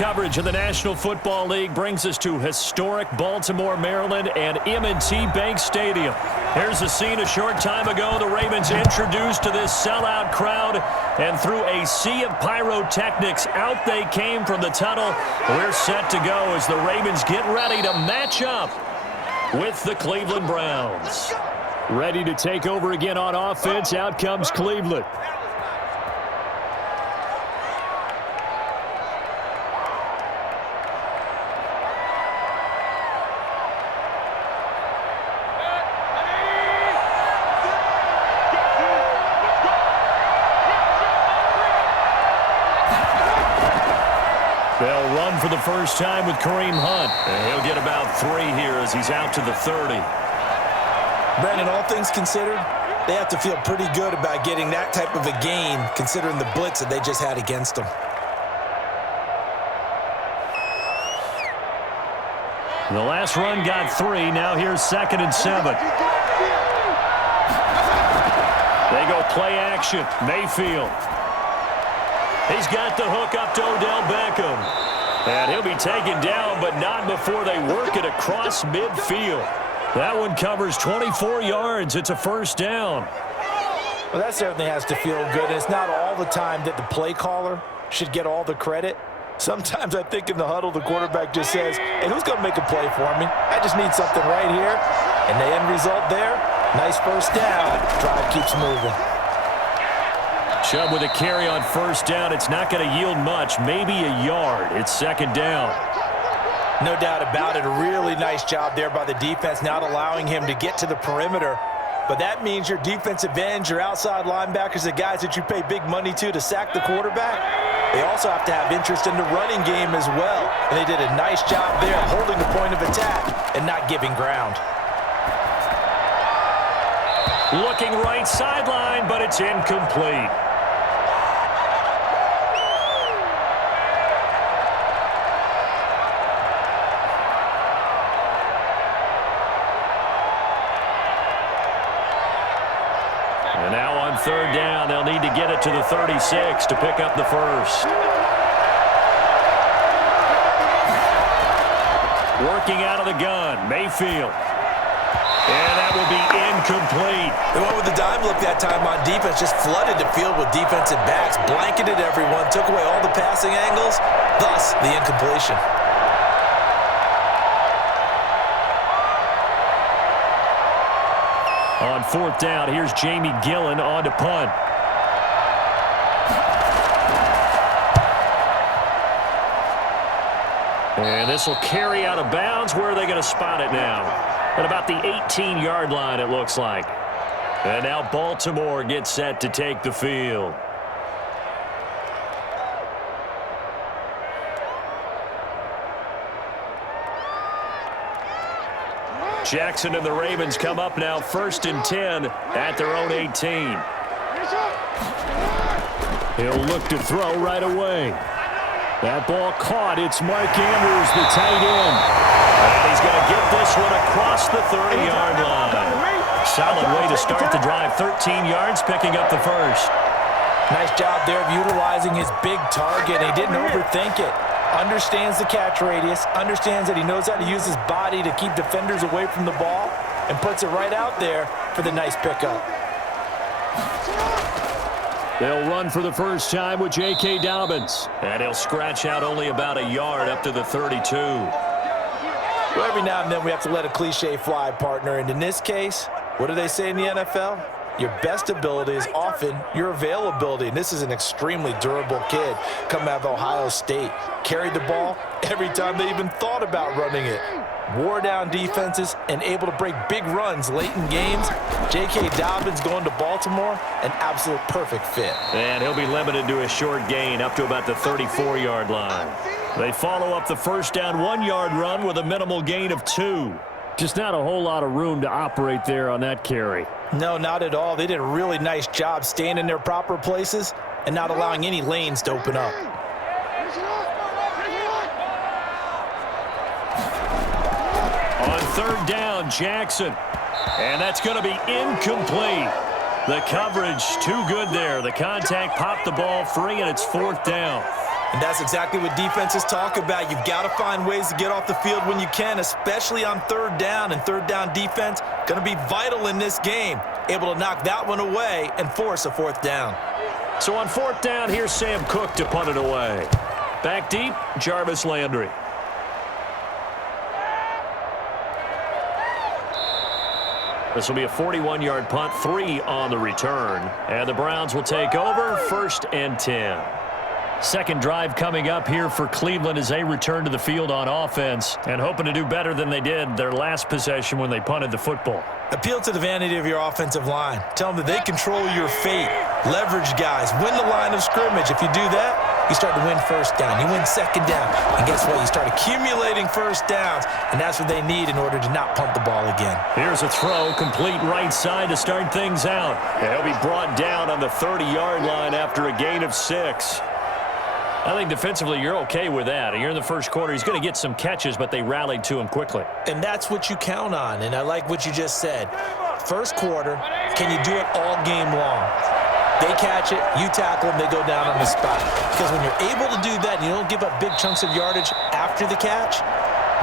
coverage of the National Football League brings us to historic Baltimore, Maryland, and M&T Bank Stadium. Here's the scene a short time ago. The Ravens introduced to this sellout crowd, and through a sea of pyrotechnics, out they came from the tunnel. We're set to go as the Ravens get ready to match up with the Cleveland Browns. Ready to take over again on offense. Out comes Cleveland. They'll run for the first time with Kareem Hunt. And he'll get about 3 here as he's out to the 30. Brandon, all things considered, they have to feel pretty good about getting that type of a gain considering the blitz that they just had against them. The last run got 3. Now here's 2nd and 7. They go play action. Mayfield. He's got the hook up to Odell Beckham. And he'll be taken down, but not before they work it across midfield. That one covers 24 yards. It's a first down. Well, that certainly has to feel good. It's not all the time that the play caller should get all the credit. Sometimes I think in the huddle, the quarterback just says, hey, who's going to make a play for me? I just need something right here. And the end result there, nice first down. Drive keeps moving. Chubb with a carry on first down. It's not going to yield much, maybe a yard. It's 2nd down. No doubt about it. A really nice job there by the defense, not allowing him to get to the perimeter. But that means your defensive ends, your outside linebackers, the guys that you pay big money to sack the quarterback, they also have to have interest in the running game as well. And they did a nice job there holding the point of attack and not giving ground. Looking right sideline, but it's incomplete. And now on 3rd down, they'll need to get it to the 36 to pick up the first. Working out of the gun, Mayfield. And that will be incomplete. They went with the dime look that time on defense, just flooded the field with defensive backs, blanketed everyone, took away all the passing angles, thus the incompletion. On 4th down, here's Jamie Gillen on to punt. And this will carry out of bounds. Where are they going to spot it now? At about the 18-yard line, it looks like. And now Baltimore gets set to take the field. Jackson and the Ravens come up now 1st and 10 at their own 18. He'll look to throw right away. That ball caught. It's Mark Andrews, the tight end. And he's going to get this one across the 30-yard line. Solid way to start the drive. 13 yards, picking up the first. Nice job there of utilizing his big target. He didn't overthink it. Understands the catch radius, understands that he knows how to use his body to keep defenders away from the ball, and puts it right out there for the nice pickup. They'll run for the first time with J.K. Dobbins. And he'll scratch out only about a yard up to the 32. Well, every now and then we have to let a cliche fly, partner. And in this case, what do they say in the NFL? Your best ability is often your availability. And this is an extremely durable kid coming out of Ohio State. Carried the ball every time they even thought about running it. Wore down defenses and able to break big runs late in games. J.K. Dobbins going to Baltimore, an absolute perfect fit. And he'll be limited to a short gain up to about the 34-yard line. They follow up the first down 1-yard run with a minimal gain of 2. Just not a whole lot of room to operate there on that carry. No, not at all. They did a really nice job staying in their proper places and not allowing any lanes to open up. On 3rd down, Jackson. And that's going to be incomplete. The coverage too good there. The contact popped the ball free, and it's 4th down. And that's exactly what defenses talk about. You've got to find ways to get off the field when you can, especially on third down. And third down defense going to be vital in this game. Able to knock that one away and force a fourth down. So on fourth down, here's Sam Cook to punt it away. Back deep, Jarvis Landry. This will be a 41-yard punt, 3 on the return. And the Browns will take over, 1st and 10. Second drive coming up here for Cleveland as they return to the field on offense and hoping to do better than they did their last possession when they punted the football. Appeal to the vanity of your offensive line. Tell them that they control your fate. Leverage guys. Win the line of scrimmage. If you do that, you start to win first down. You win second down. And guess what? You start accumulating first downs, and that's what they need in order to not punt the ball again. Here's a throw, complete right side to start things out. And he'll be brought down on the 30-yard line after a gain of 6. I think defensively you're okay with that. You're in the first quarter. He's going to get some catches, but they rallied to him quickly. And that's what you count on, and I like what you just said. First quarter, can you do it all game long? They catch it, you tackle them, they go down on the spot. Because when you're able to do that and you don't give up big chunks of yardage after the catch,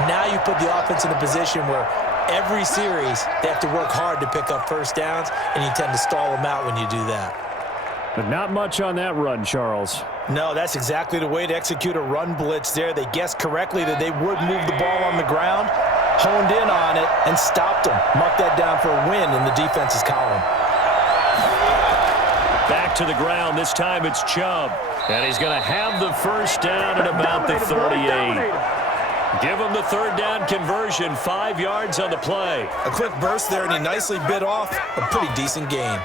now you put the offense in a position where every series they have to work hard to pick up first downs, and you tend to stall them out when you do that. But not much on that run, Charles. No, that's exactly the way to execute a run blitz there. They guessed correctly that they would move the ball on the ground, honed in on it, and stopped them. Mark that down for a win in the defense's column. Back to the ground. This time it's Chubb. And he's going to have the first down at about the 38. Give him the third down conversion. 5 yards on the play. A quick burst there, and he nicely bit off a pretty decent gain.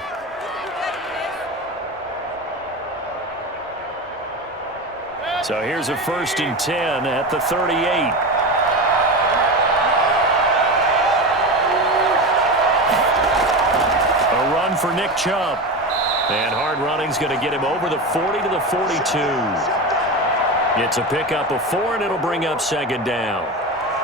So here's a 1st and 10 at the 38. A run for Nick Chubb. And hard running's going to get him over the 40 to the 42. It's a pickup of 4, and it'll bring up 2nd down.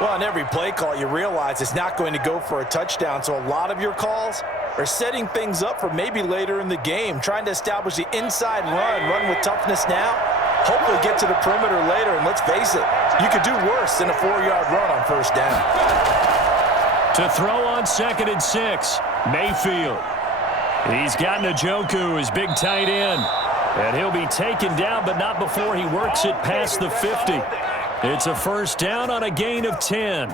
Well, on every play call, you realize it's not going to go for a touchdown, so a lot of your calls are setting things up for maybe later in the game, trying to establish the inside run with toughness now, hopefully get to the perimeter later, and let's face it, you could do worse than a 4-yard run on first down. To throw on 2nd and 6, Mayfield. He's got Njoku, his big tight end. And he'll be taken down, but not before he works it past the 50. It's a first down on a gain of 10.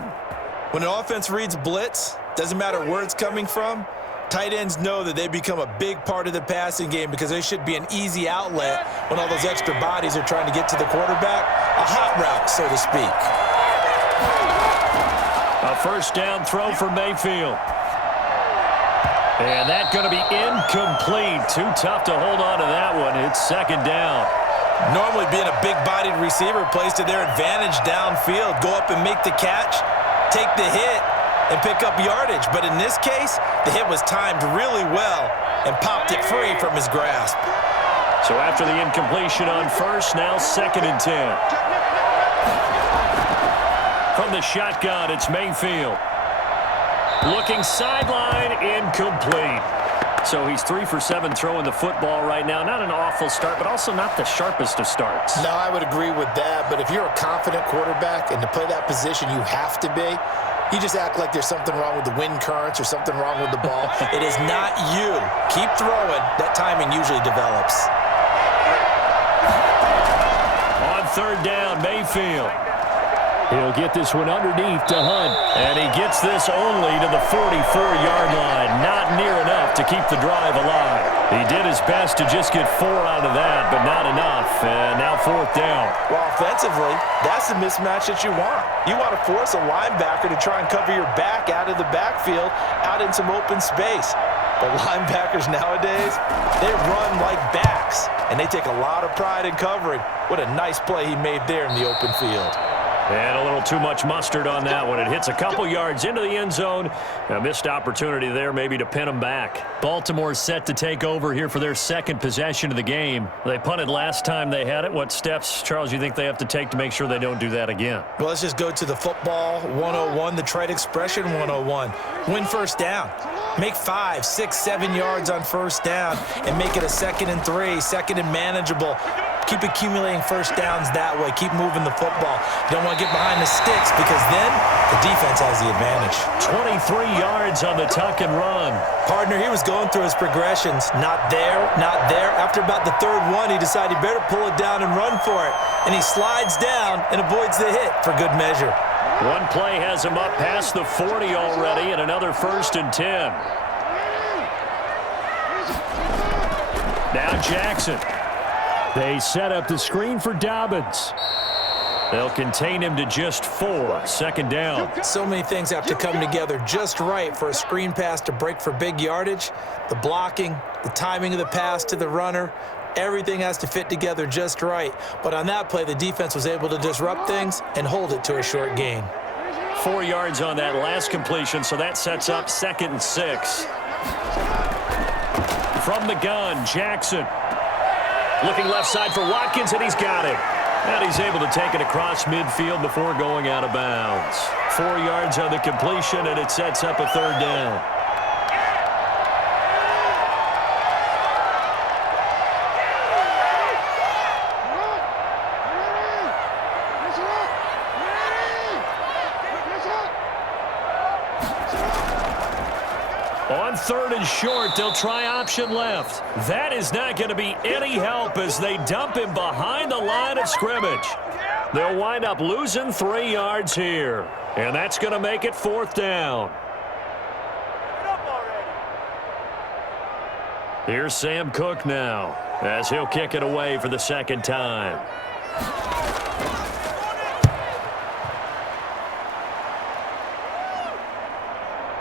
When an offense reads blitz, doesn't matter where it's coming from, tight ends know that they become a big part of the passing game because they should be an easy outlet when all those extra bodies are trying to get to the quarterback. A hot route, so to speak. A first down throw for Mayfield. And that's going to be incomplete. Too tough to hold on to that one. It's 2nd down. Normally being a big-bodied receiver plays to their advantage downfield. Go up and make the catch, take the hit, and pick up yardage. But in this case, the hit was timed really well and popped it free from his grasp. So after the incompletion on first, now 2nd and 10. From the shotgun, it's Mayfield. Looking sideline, incomplete. So he's 3 for 7 throwing the football right now. Not an awful start, but also not the sharpest of starts. No, I would agree with that. But if you're a confident quarterback and to play that position, you have to be. You just act like there's something wrong with the wind currents or something wrong with the ball. It is not you. Keep throwing. That timing usually develops. On 3rd down, Mayfield. He'll get this one underneath to Hunt. And he gets this only to the 44-yard line. Not near enough to keep the drive alive. He did his best to just get 4 out of that, but not enough. And now 4th down. Well, offensively, that's the mismatch that you want. You want to force a linebacker to try and cover your back out of the backfield, out in some open space. But linebackers nowadays, they run like backs, and they take a lot of pride in covering. What a nice play he made there in the open field. And a little too much mustard on that one. It hits a couple yards into the end zone. A missed opportunity there maybe to pin them back. Baltimore set to take over here for their 2nd possession of the game. They punted last time they had it. What steps, Charles, you think they have to take to make sure they don't do that again? Well, let's just go to the football 101, the trade expression 101. Win first down. Make 5, 6, 7 yards on first down and make it a 2nd and 3, 2nd and manageable. Keep accumulating first downs that way. Keep moving the football. You don't want to get behind the sticks because then the defense has the advantage. 23 yards on the tuck and run. Partner, he was going through his progressions. Not there, not there. After about the third one, he decided he better pull it down and run for it. And he slides down and avoids the hit for good measure. One play has him up past the 40 already, and another 1st and 10. Now Jackson. They set up the screen for Dobbins. They'll contain him to just 4. 2nd down. So many things have to come together just right for a screen pass to break for big yardage. The blocking, the timing of the pass to the runner, everything has to fit together just right. But on that play, the defense was able to disrupt things and hold it to a short gain. 4 yards on that last completion, so that sets up 2nd and 6. From the gun, Jackson. Looking left side for Watkins, and he's got it. And he's able to take it across midfield before going out of bounds. 4 yards on the completion, and it sets up a 3rd down. On 3rd and short, they'll try option left. That is not going to be any help as they dump him behind the line of scrimmage. They'll wind up losing 3 yards here. And that's going to make it 4th down. Here's Sam Cook now as he'll kick it away for the 2nd time.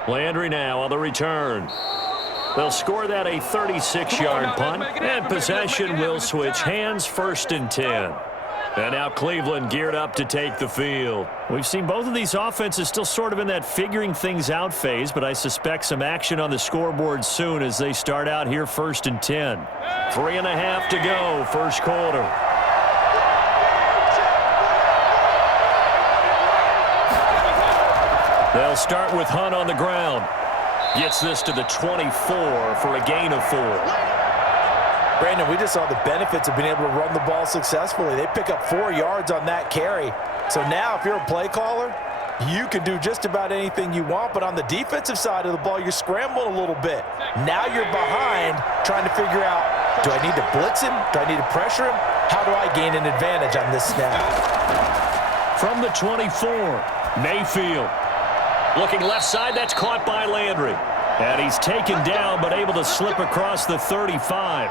Landry now on the return. They'll score that a 36-yard punt, and possession will switch hands. 1st and 10. And now Cleveland geared up to take the field. We've seen both of these offenses still sort of in that figuring things out phase, but I suspect some action on the scoreboard soon as they start out here 1st and 10. 3.5 to go, 1st quarter. They'll start with Hunt on the ground. Gets this to the 24 for a gain of 4. Brandon, we just saw the benefits of being able to run the ball successfully. They pick up 4 yards on that carry. So now if you're a play caller, you can do just about anything you want. But on the defensive side of the ball, you're scrambling a little bit. Now you're behind trying to figure out, do I need to blitz him? Do I need to pressure him? How do I gain an advantage on this snap? From the 24, Mayfield. Looking left side, that's caught by Landry. And he's taken down, but able to slip across the 35.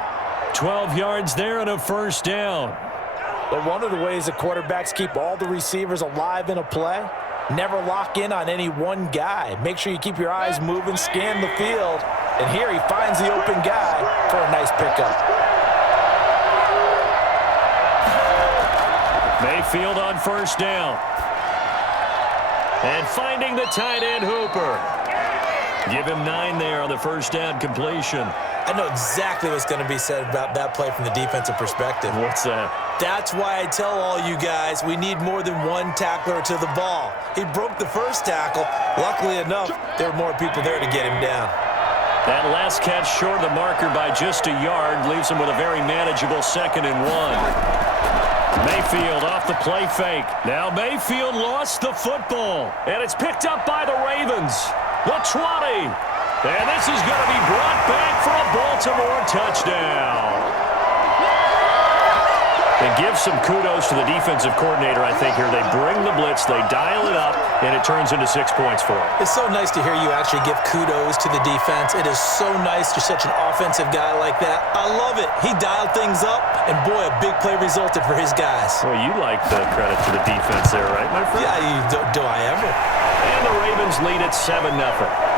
12 yards there and a 1st down. But one of the ways the quarterbacks keep all the receivers alive in a play, never lock in on any one guy. Make sure you keep your eyes moving, scan the field. And here he finds the open guy for a nice pickup. Mayfield on 1st down. And finding the tight end, Hooper. Give him 9 there on the 1st down completion. I know exactly what's going to be said about that play from the defensive perspective. What's that? That's why I tell all you guys we need more than one tackler to the ball. He broke the first tackle. Luckily enough, there were more people there to get him down. That last catch short of the marker by just a yard leaves him with a very manageable 2nd and 1. Mayfield off the play fake. Now Mayfield lost the football. And it's picked up by the Ravens. The 20. And this is going to be brought back for a Baltimore touchdown. They give some kudos to the defensive coordinator, I think, here. They bring the blitz, they dial it up, and it turns into 6 points for them. It's so nice to hear you actually give kudos to the defense. It is so nice you're such an offensive guy like that. I love it. He dialed things up, and boy, a big play resulted for his guys. Well, you like the credit to the defense there, right, my friend? Yeah, do I ever? And the Ravens lead at 7-0.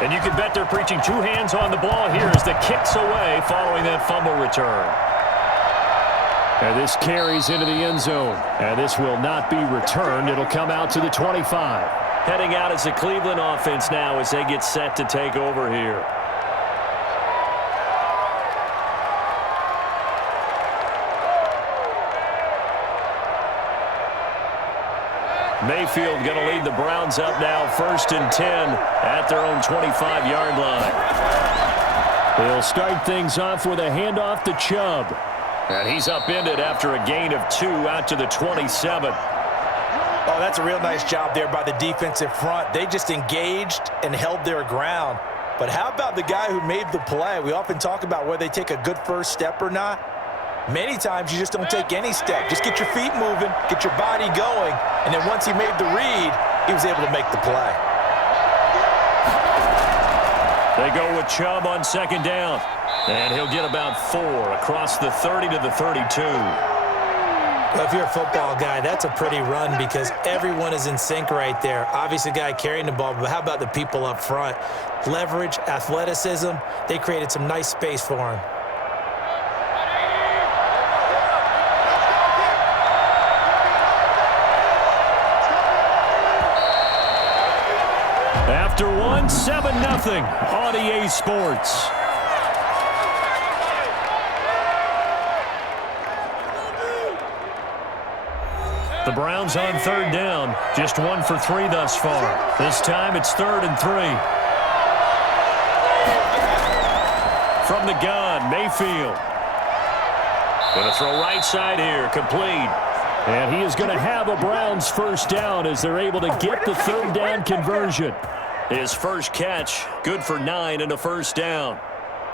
And you can bet they're preaching two hands on the ball here as the kick's away following that fumble return. And this carries into the end zone. And this will not be returned. It'll come out to the 25. Heading out as the Cleveland offense now as they get set to take over here. Mayfield going to lead the Browns up now 1st and 10 at their own 25-yard line. They'll start things off with a handoff to Chubb. And he's upended after a gain of 2 out to the 27. Oh, that's a real nice job there by the defensive front. They just engaged and held their ground. But how about the guy who made the play? We often talk about whether they take a good first step or not. Many times you just don't take any step. Just get your feet moving, get your body going, and then once he made the read, he was able to make the play. They go with Chubb on 2nd down, and he'll get about 4 across the 30 to the 32. Well, if you're a football guy, that's a pretty run because everyone is in sync right there. Obviously, the guy carrying the ball, but how about the people up front? Leverage, athleticism, they created some nice space for him. After one, 7-0 on EA Sports. The Browns on 3rd down, just 1 for 3 thus far. This time it's 3rd and 3. From the gun, Mayfield. Going to throw right side here, complete. And he is going to have a Browns 1st down as they're able to get the 3rd down conversion. His first catch, good for 9 and a 1st down.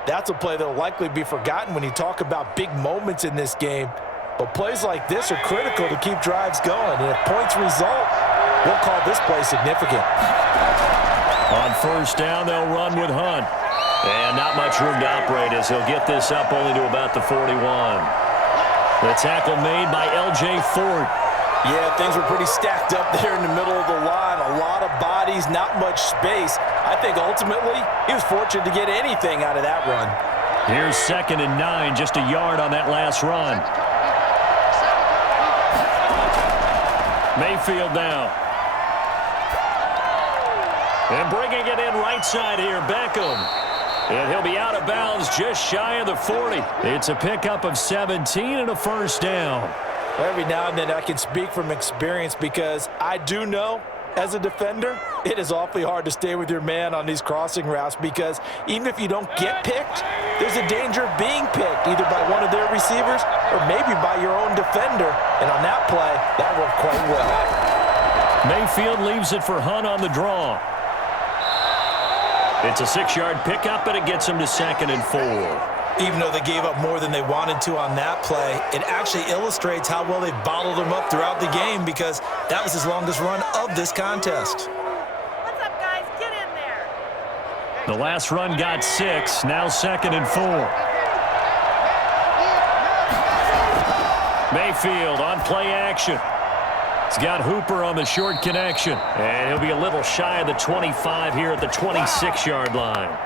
That's a play that will likely be forgotten when you talk about big moments in this game. But plays like this are critical to keep drives going. And if points result, we'll call this play significant. On 1st down, they'll run with Hunt. And not much room to operate as he'll get this up only to about the 41. The tackle made by L.J. Ford. Yeah, things were pretty stacked up there in the middle of the line. A lot of bodies, not much space. I think ultimately he was fortunate to get anything out of that run. Here's 2nd and 9, just a yard on that last run. Mayfield now. And bringing it in right side here, Beckham. And he'll be out of bounds just shy of the 40. It's a pickup of 17 and a 1st down. Every now and then I can speak from experience because I do know as a defender, it is awfully hard to stay with your man on these crossing routes because even if you don't get picked, there's a danger of being picked either by one of their receivers or maybe by your own defender. And on that play, that worked quite well. Mayfield leaves it for Hunt on the draw. It's a 6-yard pickup, and it gets him to 2nd and 4. Even though they gave up more than they wanted to on that play, it actually illustrates how well they bottled them up throughout the game because that was his longest run of this contest. What's up, guys? Get in there. The last run got 6, now 2nd and 4. Mayfield on play action. He's got Hooper on the short connection. And he'll be a little shy of the 25 here at the 26-yard line.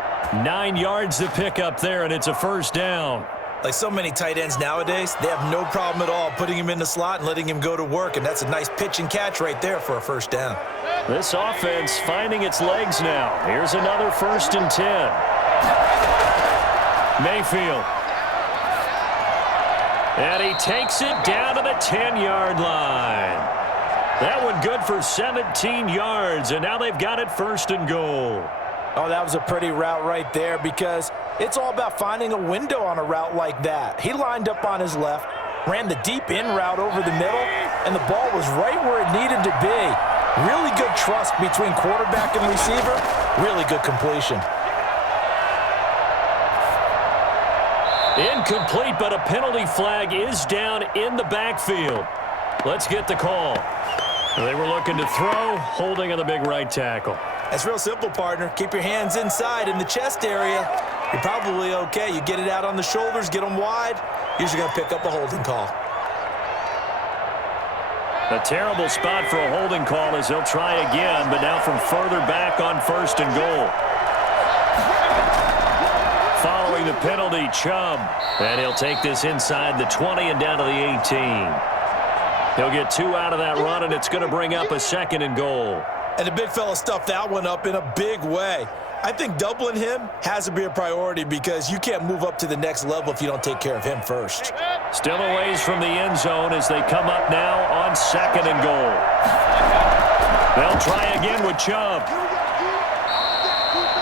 9 yards to pick up there, and it's a 1st down. Like so many tight ends nowadays, they have no problem at all putting him in the slot and letting him go to work, and that's a nice pitch and catch right there for a 1st down. This offense finding its legs now. Here's another 1st and 10. Mayfield. And he takes it down to the 10-yard line. That one good for 17 yards, and now they've got it 1st and goal. Oh, that was a pretty route right there because it's all about finding a window on a route like that. He lined up on his left, ran the deep in route over the middle, and the ball was right where it needed to be. Really good trust between quarterback and receiver. Really good completion. Incomplete, but a penalty flag is down in the backfield. Let's get the call. They were looking to throw, holding on the big right tackle. That's real simple, partner. Keep your hands inside in the chest area. You're probably okay. You get it out on the shoulders, get them wide. Usually going to pick up a holding call. A terrible spot for a holding call as they'll try again, but now from further back on 1st and goal. the penalty, Chubb. And he'll take this inside the 20 and down to the 18. He'll get 2 out of that run, and it's going to bring up a 2nd and goal. And the big fella stuffed that one up in a big way. I think doubling him has to be a priority because you can't move up to the next level if you don't take care of him first. Still a ways from the end zone as they come up now on 2nd and goal. They'll try again with Chubb.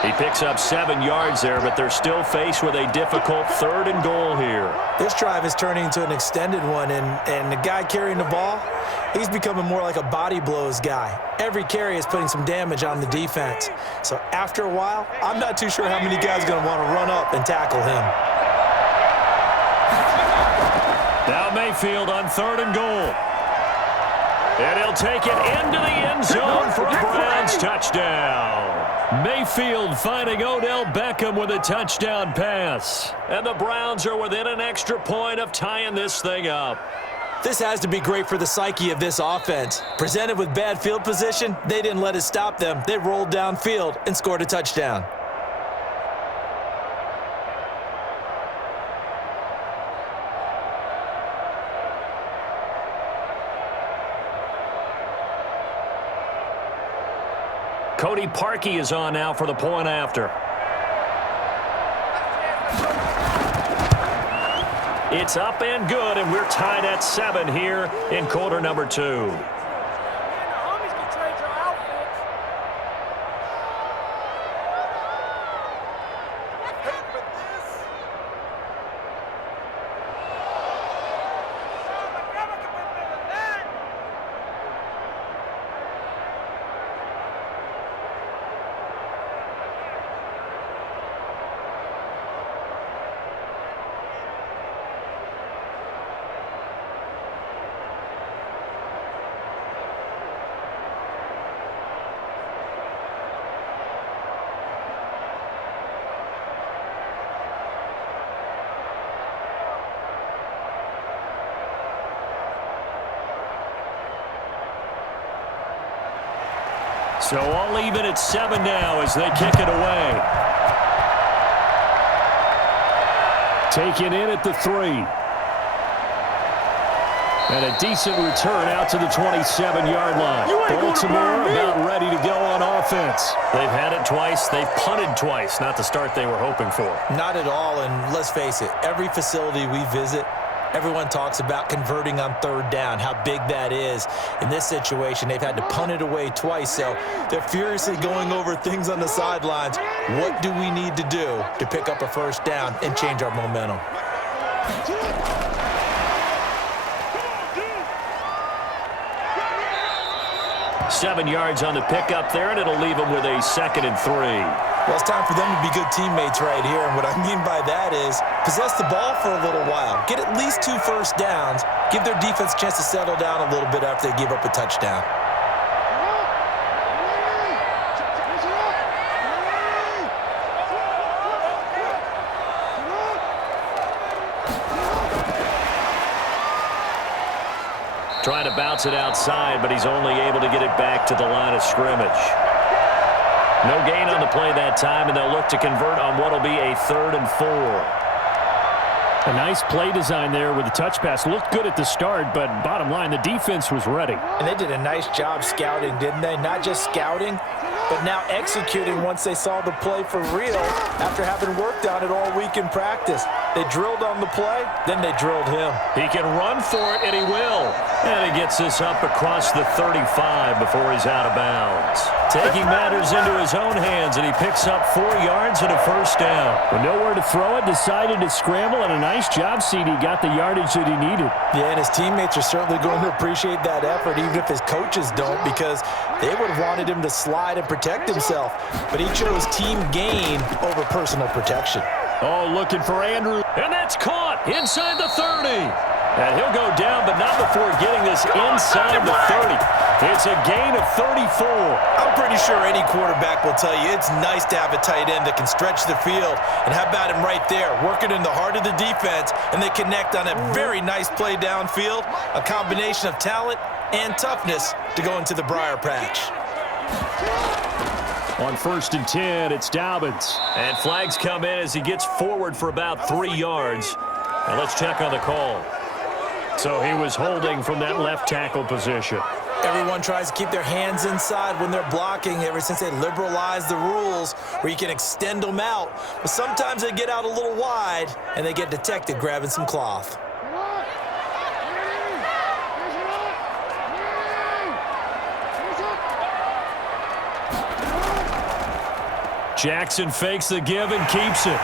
He picks up 7 yards there, but they're still faced with a difficult 3rd and goal here. This drive is turning into an extended one, and the guy carrying the ball, he's becoming more like a body blows guy. Every carry is putting some damage on the defense. So after a while, I'm not too sure how many guys are going to want to run up and tackle him. Now Mayfield on 3rd and goal. And he'll take it into the end zone for a Browns touchdown. Mayfield finding Odell Beckham with a touchdown pass. And the Browns are within an extra point of tying this thing up. This has to be great for the psyche of this offense. Presented with bad field position, they didn't let it stop them. They rolled downfield and scored a touchdown. Cody Parkey is on now for the point after. It's up and good, and we're tied at 7 here in quarter number 2. So all even at 7 now as they kick it away. Taken in at the 3. And a decent return out to the 27-yard line. Baltimore about ready to go on offense. They've had it twice. They've punted twice. Not the start they were hoping for. Not at all, and let's face it, every facility we visit, everyone talks about converting on 3rd down, how big that is. In this situation, they've had to punt it away twice, so they're furiously going over things on the sidelines. What do we need to do to pick up a 1st down and change our momentum? 7 yards on the pickup there, and it'll leave them with a 2nd and 3. Well, it's time for them to be good teammates right here, and what I mean by that is possess the ball for a little while. Get at least 2 first downs. Give their defense a chance to settle down a little bit after they give up a touchdown. Trying to bounce it outside, but he's only able to get it back to the line of scrimmage. No gain on the play that time, and they'll look to convert on what will be a 3rd and 4. A nice play design there with the touch pass. Looked good at the start, but bottom line, the defense was ready. And they did a nice job scouting, didn't they? Not just scouting, but now executing once they saw the play for real after having worked on it all week in practice. They drilled on the play, then they drilled him. He can run for it, and he will. And he gets this up across the 35 before he's out of bounds. Taking matters into his own hands, and he picks up 4 yards and a 1st down. With nowhere to throw it, decided to scramble, and a nice job, CD. Got the yardage that he needed. Yeah, and his teammates are certainly going to appreciate that effort, even if his coaches don't, because they would have wanted him to slide and protect himself. But he chose team gain over personal protection. Oh, looking for Andrew. And that's caught inside the 30. And he'll go down, but not before getting this inside the 30. It's a gain of 34. I'm pretty sure any quarterback will tell you it's nice to have a tight end that can stretch the field. And how about him right there, working in the heart of the defense, and they connect on a very nice play downfield, a combination of talent and toughness to go into the briar patch. On 1st and 10, it's Dobbins. And flags come in as he gets forward for about 3 yards. And let's check on the call. So he was holding from that left tackle position. Everyone tries to keep their hands inside when they're blocking ever since they liberalized the rules where you can extend them out. But sometimes they get out a little wide and they get detected grabbing some cloth. Jackson fakes the give and keeps it.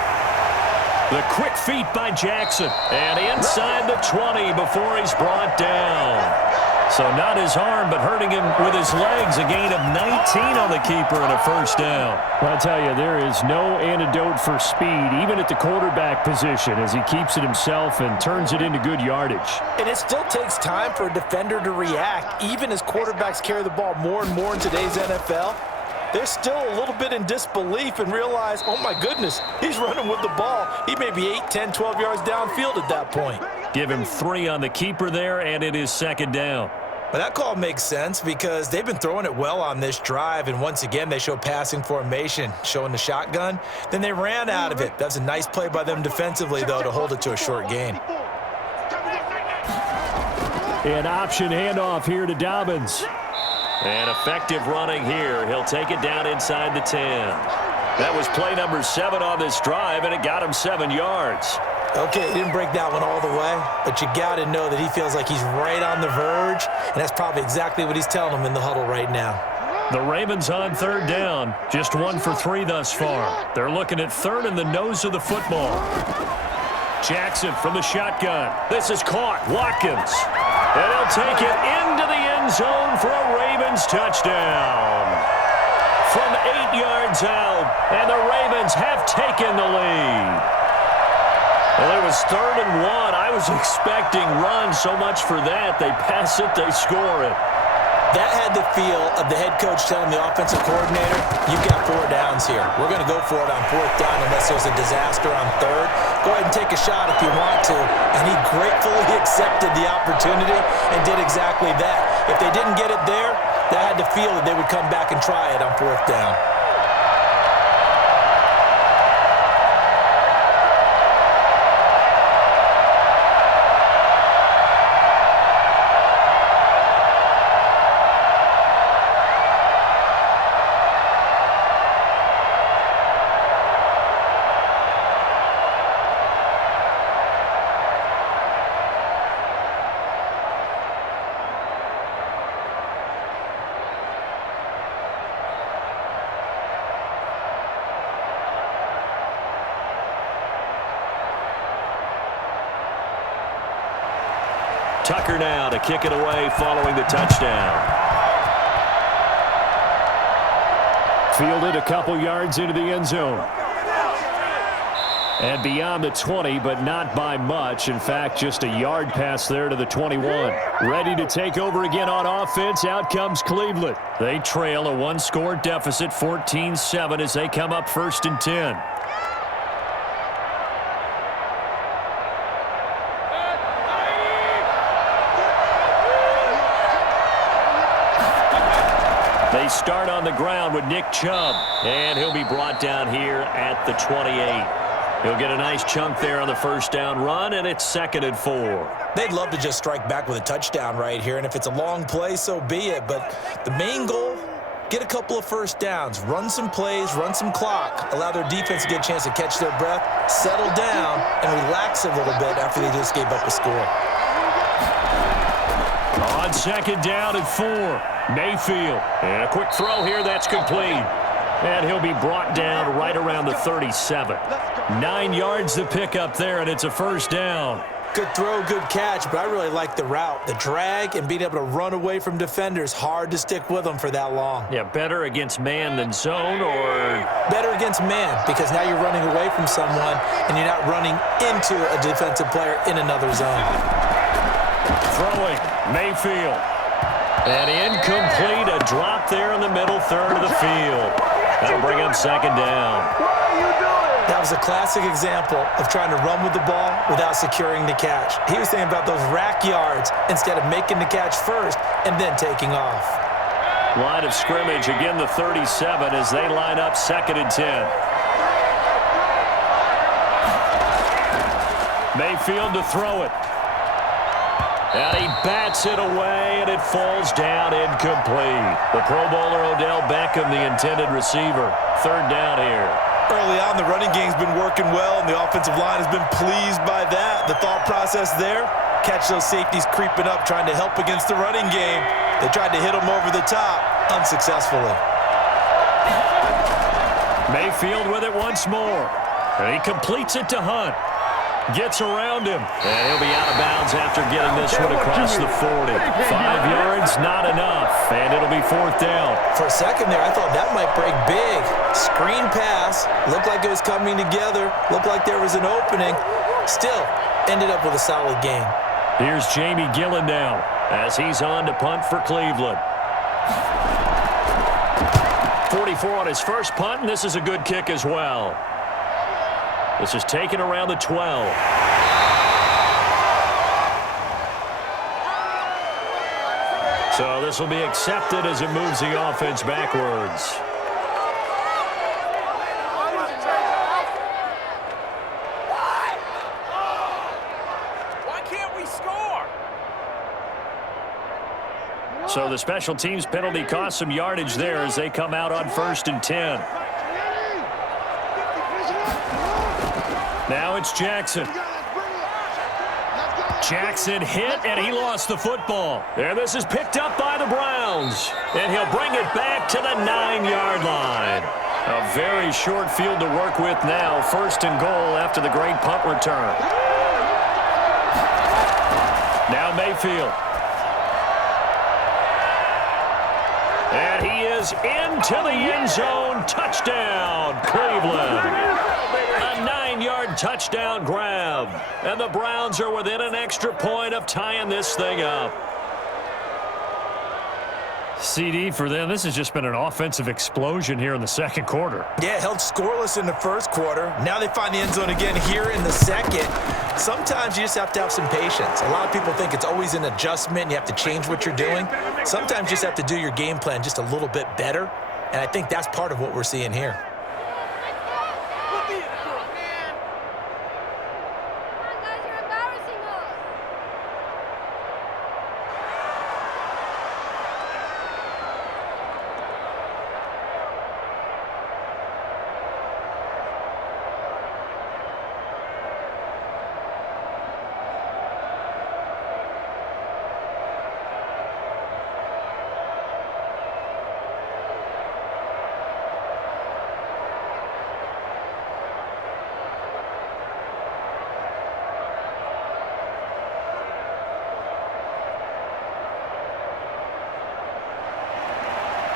The quick feet by Jackson. And inside the 20 before he's brought down. So not his arm, but hurting him with his legs. A gain of 19 on the keeper and a first down. Well, I tell you, there is no antidote for speed, even at the quarterback position, as he keeps it himself and turns it into good yardage. And it still takes time for a defender to react, even as quarterbacks carry the ball more and more in today's NFL. They're still a little bit in disbelief and realize, oh my goodness, he's running with the ball. He may be 8, 10, 12 yards downfield at that point. Give him 3 on the keeper there, and it is second down. But that call makes sense because they've been throwing it well on this drive, and once again they show passing formation, showing the shotgun. Then they ran out of it. That's a nice play by them defensively, though, to hold it to a short gain. An option handoff here to Dobbins. And effective running here. He'll take it down inside the 10. That was play number 7 on this drive, and it got him 7 yards. Okay, he didn't break that one all the way, but you got to know that he feels like he's right on the verge, and that's probably exactly what he's telling them in the huddle right now. The Ravens on 3rd down. Just 1 for 3 thus far. They're looking at 3rd in the nose of the football. Jackson from the shotgun. This is caught. Watkins. And he'll take it into the end zone for a Ravens touchdown. From 8 yards out, and the Ravens have taken the lead. Well, it was 3rd and 1. I was expecting run. So much for that. They pass it, they score it. That had the feel of the head coach telling the offensive coordinator, you've got 4 downs here. We're going to go for it on 4th down unless there's a disaster on 3rd. Go ahead and take a shot if you want to. And he gratefully accepted the opportunity and did exactly that. If they didn't get it there, that had the feel that they would come back and try it on 4th down. Tucker now to kick it away following the touchdown. Fielded a couple yards into the end zone. And beyond the 20, but not by much. In fact, just a yard pass there to the 21. Ready to take over again on offense. Out comes Cleveland. They trail a 1-score deficit, 14-7, as they come up 1st and 10. They start on the ground with Nick Chubb, and he'll be brought down here at the 28. He'll get a nice chunk there on the 1st down run, and it's 2nd and 4. They'd love to just strike back with a touchdown right here, and if it's a long play, so be it. But the main goal, get a couple of 1st downs, run some plays, run some clock, allow their defense to get a chance to catch their breath, settle down, and relax a little bit after they just gave up a score. On 2nd down and 4. Mayfield. And a quick throw here. That's complete. And he'll be brought down right around the 37. 9 yards to pick up there, and it's a 1st down. Good throw, good catch, but I really like the route. The drag and being able to run away from defenders, hard to stick with them for that long. Yeah, better against man than zone, or? Better against man, because now you're running away from someone, and you're not running into a defensive player in another zone. Throwing, Mayfield. And incomplete, a drop there in the middle 3rd of the field. That'll bring up 2nd down. That was a classic example of trying to run with the ball without securing the catch. He was thinking about those rack yards instead of making the catch first and then taking off. Line of scrimmage, again the 37 as they line up 2nd and 10. Mayfield to throw it. And he bats it away, and it falls down incomplete. The Pro Bowler Odell Beckham, the intended receiver. 3rd down here. Early on, the running game's been working well, and the offensive line has been pleased by that. The thought process there, catch those safeties creeping up, trying to help against the running game. They tried to hit them over the top, unsuccessfully. Mayfield with it once more. And he completes it to Hunt. Gets around him. And he'll be out of bounds after getting this one across the 40. 5 yards, not enough. And it'll be 4th down. For a second there, I thought that might break big. Screen pass. Looked like it was coming together. Looked like there was an opening. Still, ended up with a solid game. Here's Jamie Gillen now as he's on to punt for Cleveland. 44 on his first punt, and this is a good kick as well. This is taken around the 12. So this will be accepted as it moves the offense backwards. Why can't we score? So the special teams penalty cost some yardage there as they come out on 1st and 10. Now it's Jackson. Jackson hit, and he lost the football. And this is picked up by the Browns. And he'll bring it back to the 9-yard line. A very short field to work with now. 1st and goal after the great punt return. Now Mayfield. And he is into the end zone. Touchdown, Cleveland. A 9-yard touchdown grab. And the Browns are within an extra point of tying this thing up. CD, for them, this has just been an offensive explosion here in the 2nd quarter. Yeah, held scoreless in the 1st quarter. Now they find the end zone again here in the 2nd. Sometimes you just have to have some patience. A lot of people think it's always an adjustment. You have to change what you're doing. Sometimes you just have to do your game plan just a little bit better. And I think that's part of what we're seeing here.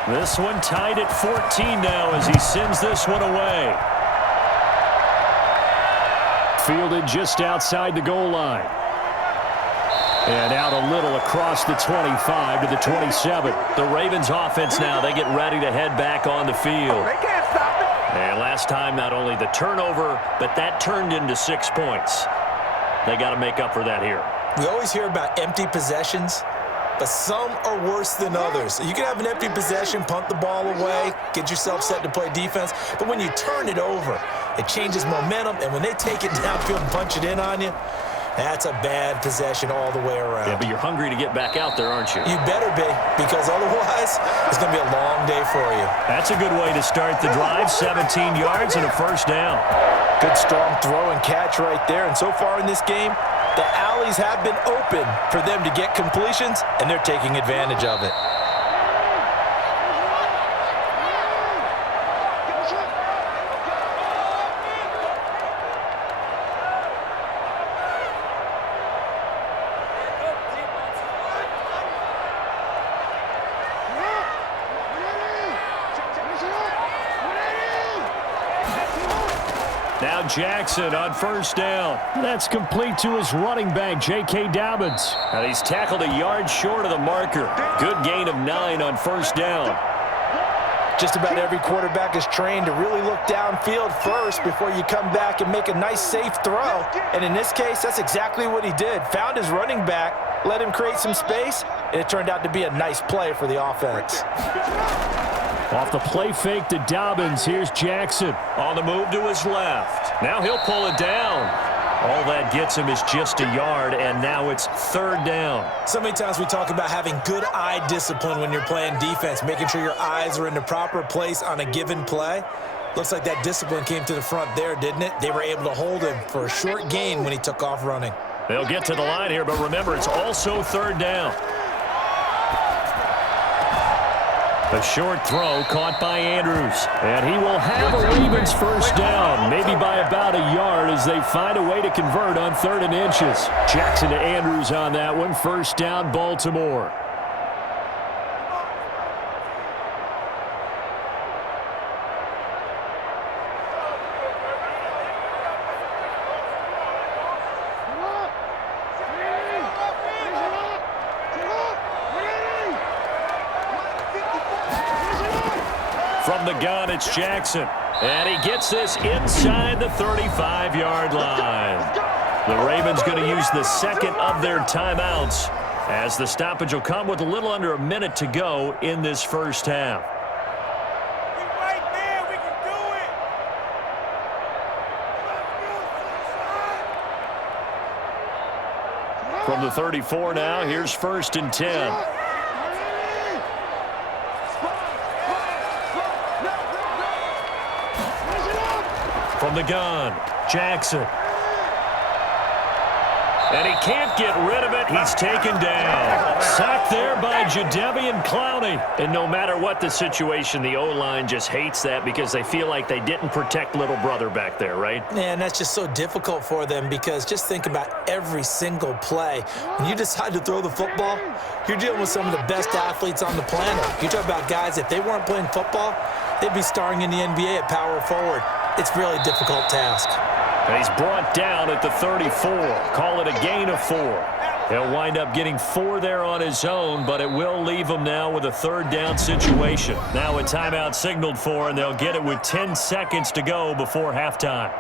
This one tied at 14 now as he sends this one away. Fielded just outside the goal line. And out a little across the 25 to the 27. The Ravens offense now, they get ready to head back on the field. They can't stop it. And last time, not only the turnover, but that turned into 6 points. They got to make up for that here. We always hear about empty possessions, but some are worse than others. You can have an empty possession, punt the ball away, get yourself set to play defense, but when you turn it over, it changes momentum, and when they take it downfield and punch it in on you, that's a bad possession all the way around. Yeah, but you're hungry to get back out there, aren't you? You better be, because otherwise, it's going to be a long day for you. That's a good way to start the drive. 17 yards and a 1st down. Good strong throw and catch right there, and so far in this game, the alleys have been open for them to get completions, and they're taking advantage of it. Now Jackson on 1st down. That's complete to his running back, J.K. Dobbins. And he's tackled a yard short of the marker. Good gain of 9 on 1st down. Just about every quarterback is trained to really look downfield first before you come back and make a nice, safe throw. And in this case, that's exactly what he did. Found his running back, let him create some space, and it turned out to be a nice play for the offense. Off the play fake to Dobbins, here's Jackson. On the move to his left. Now he'll pull it down. All that gets him is just a yard, and now it's third down. So many times we talk about having good eye discipline when you're playing defense, making sure your eyes are in the proper place on a given play. Looks like that discipline came to the front there, didn't it? They were able to hold him for a short gain when he took off running. They'll get to the line here, but remember, it's also third down. A short throw caught by Andrews. And he will have a Ravens first down, maybe by about a yard as they find a way to convert on 3rd and inches. Jackson to Andrews on that one. First down, Baltimore. From the gun, it's Jackson. And he gets this inside the 35-yard line. The Ravens going to use the second of their timeouts as the stoppage will come with a little under a minute to go in this first half. Right there, we can do it. From the 34 now, here's 1st and 10. From the gun, Jackson. And he can't get rid of it. He's taken down. Sacked there by Jadeveon Clowney. And no matter what the situation, the O-line just hates that because they feel like they didn't protect little brother back there, right? Yeah, and that's just so difficult for them because just think about every single play. When you decide to throw the football, you're dealing with some of the best athletes on the planet. You talk about guys, if they weren't playing football, they'd be starring in the NBA at power forward. It's really a difficult task. And he's brought down at the 34. Call it a gain of 4. He'll wind up getting 4 there on his own, but it will leave him now with a 3rd down situation. Now a timeout signaled for, and they'll get it with 10 seconds to go before halftime.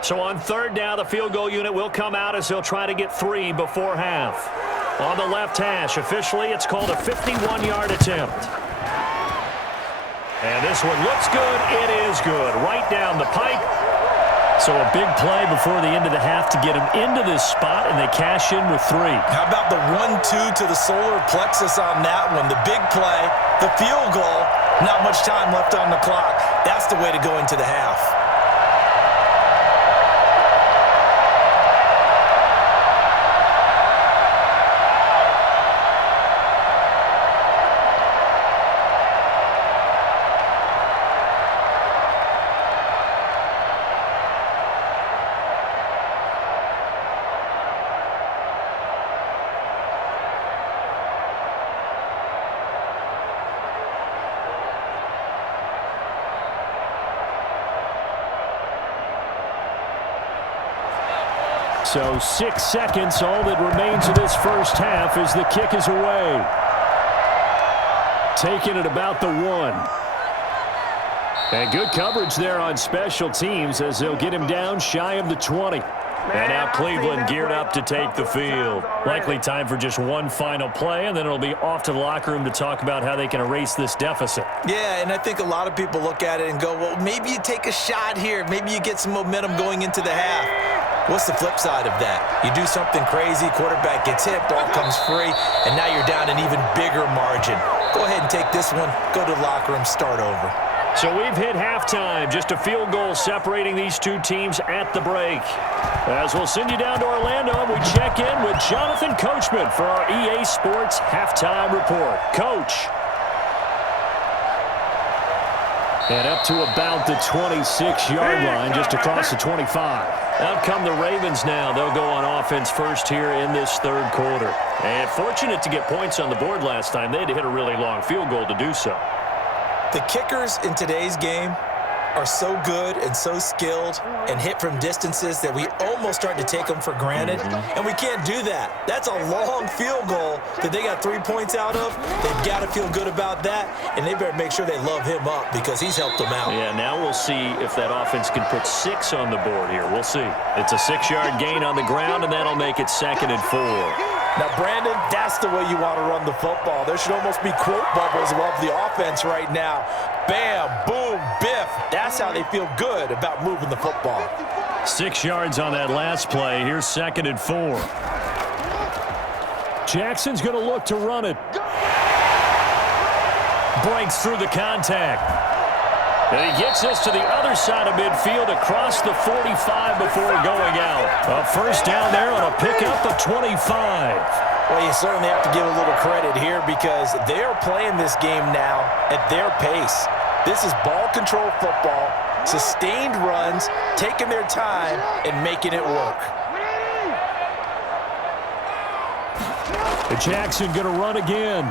So on 3rd down, the field goal unit will come out as he'll try to get 3 before half. On the left hash, officially, it's called a 51-yard attempt. And this one looks good. It is good. Right down the pipe. So a big play before the end of the half to get him into this spot, and they cash in with 3. How about the 1-2 to the solar plexus on that one? The big play, the field goal, not much time left on the clock. That's the way to go into the half. So 6 seconds, all that remains of this first half as the kick is away. Taking it about the 1. And good coverage there on special teams as they'll get him down shy of the 20. And now Cleveland geared up to take the field. Likely time for just one final play, and then it'll be off to the locker room to talk about how they can erase this deficit. Yeah, and I think a lot of people look at it and go, well, maybe you take a shot here. Maybe you get some momentum going into the half. What's the flip side of that? You do something crazy, quarterback gets hit, ball comes free, and now you're down an even bigger margin. Go ahead and take this one, go to the locker room, start over. So we've hit halftime, just a field goal separating these two teams at the break. As we'll send you down to Orlando, we check in with Jonathan Coachman for our EA Sports Halftime Report. Coach. And up to about the 26-yard line, just across the 25. Out come the Ravens now. They'll go on offense first here in this third quarter. And fortunate to get points on the board last time. They had to hit a really long field goal to do so. The kickers in today's game are so good and so skilled and hit from distances that we almost start to take them for granted, and we can't do that. That's a long field goal that they got 3 points out of. They've got to feel good about that, and they better make sure they love him up because he's helped them out. Yeah, now we'll see if that offense can put 6 on the board here. We'll see. It's a 6-yard gain on the ground, and that'll make it 2nd and 4. Now, Brandon, that's the way you want to run the football. There should almost be quote bubbles above the offense right now. Bam, boom, biff. That's how they feel good about moving the football. 6 yards on that last play. Here's 2nd and 4. Jackson's going to look to run it. Breaks through the contact. And he gets us to the other side of midfield across the 45 before going out. A first down there on a pickup of 25. Well, you certainly have to give a little credit here because they are playing this game now at their pace. This is ball control football, sustained runs, taking their time, and making it work. Jackson going to run again.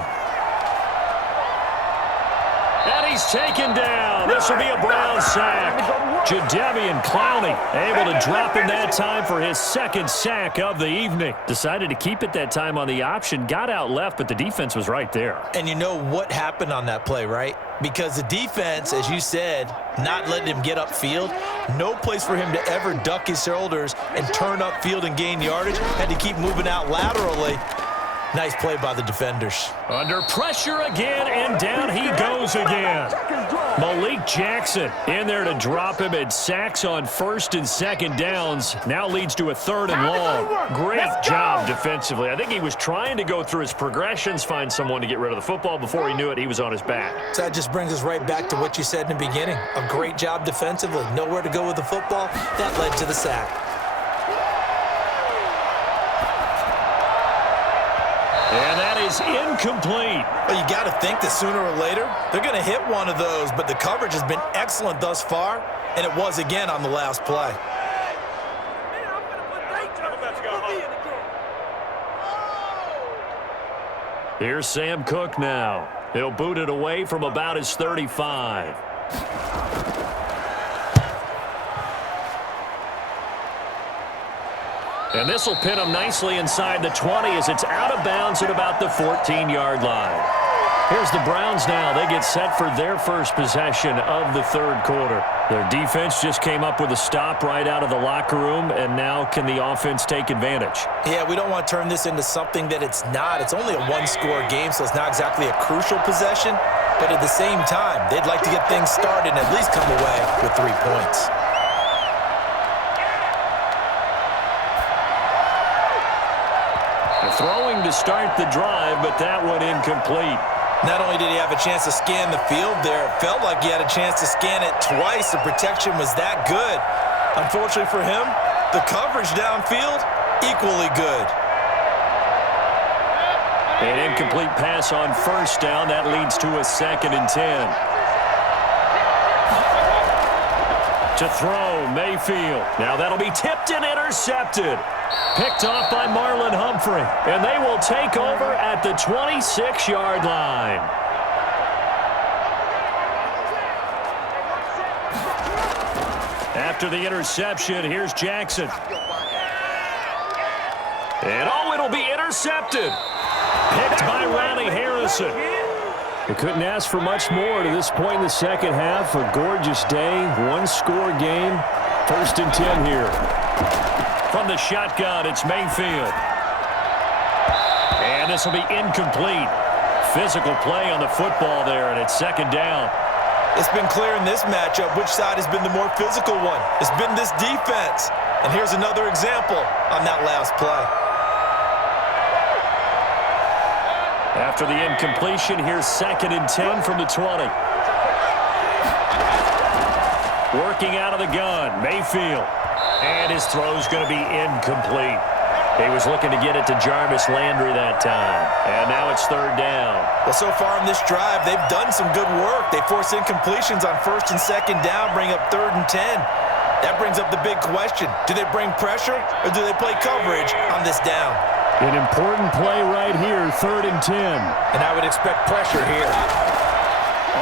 And he's taken down. This will be a Brown sack. Jadeveon Clowney able to drop him that time for his 2nd sack of the evening. Decided to keep it that time on the option. Got out left, but the defense was right there. And you know what happened on that play, right? Because the defense, as you said, not letting him get upfield, no place for him to ever duck his shoulders and turn upfield and gain yardage. Had to keep moving out laterally. Nice play by the defenders. Under pressure again, and down he goes again. Malik Jackson in there to drop him, and sacks on 1st and 2nd downs. Now leads to a 3rd and long. Great job defensively. I think he was trying to go through his progressions, find someone to get rid of the football. Before he knew it, he was on his back. So that just brings us right back to what you said in the beginning. A great job defensively. Nowhere to go with the football. That led to the sack. And that is incomplete. Well, you got to think that sooner or later, they're going to hit one of those, but the coverage has been excellent thus far, and it was again on the last play. Here's Sam Cook now. He'll boot it away from about his 35. And this will pin him nicely inside the 20 as it's out of bounds at about the 14-yard line. Here's the Browns now. They get set for their first possession of the 3rd quarter. Their defense just came up with a stop right out of the locker room, and now can the offense take advantage? Yeah, we don't want to turn this into something that it's not. It's only a 1-score game, so it's not exactly a crucial possession. But at the same time, they'd like to get things started and at least come away with 3 points. Throwing to start the drive, but that one incomplete. Not only did he have a chance to scan the field there, it felt like he had a chance to scan it twice. The protection was that good. Unfortunately for him, the coverage downfield, equally good. An incomplete pass on 1st down. That leads to a 2nd and 10. To throw, Mayfield. Now that'll be tipped and intercepted. Picked off by Marlon Humphrey. And they will take over at the 26-yard line. After the interception, here's Jackson. And it'll be intercepted. Picked by Ronnie Harrison. They couldn't ask for much more to this point in the second half. A gorgeous day, 1-score game. 1st and 10 here. From the shotgun, it's Mayfield. And this will be incomplete. Physical play on the football there, and it's 2nd down. It's been clear in this matchup which side has been the more physical one. It's been this defense. And here's another example on that last play. After the incompletion, here's 2nd and 10 from the 20. Working out of the gun, Mayfield. And his throw's going to be incomplete. He was looking to get it to Jarvis Landry that time. And now it's 3rd down. Well, so far in this drive, they've done some good work. They force incompletions on 1st and 2nd down, bring up 3rd and 10. That brings up the big question. Do they bring pressure or do they play coverage on this down? An important play right here, 3rd and 10. And I would expect pressure here.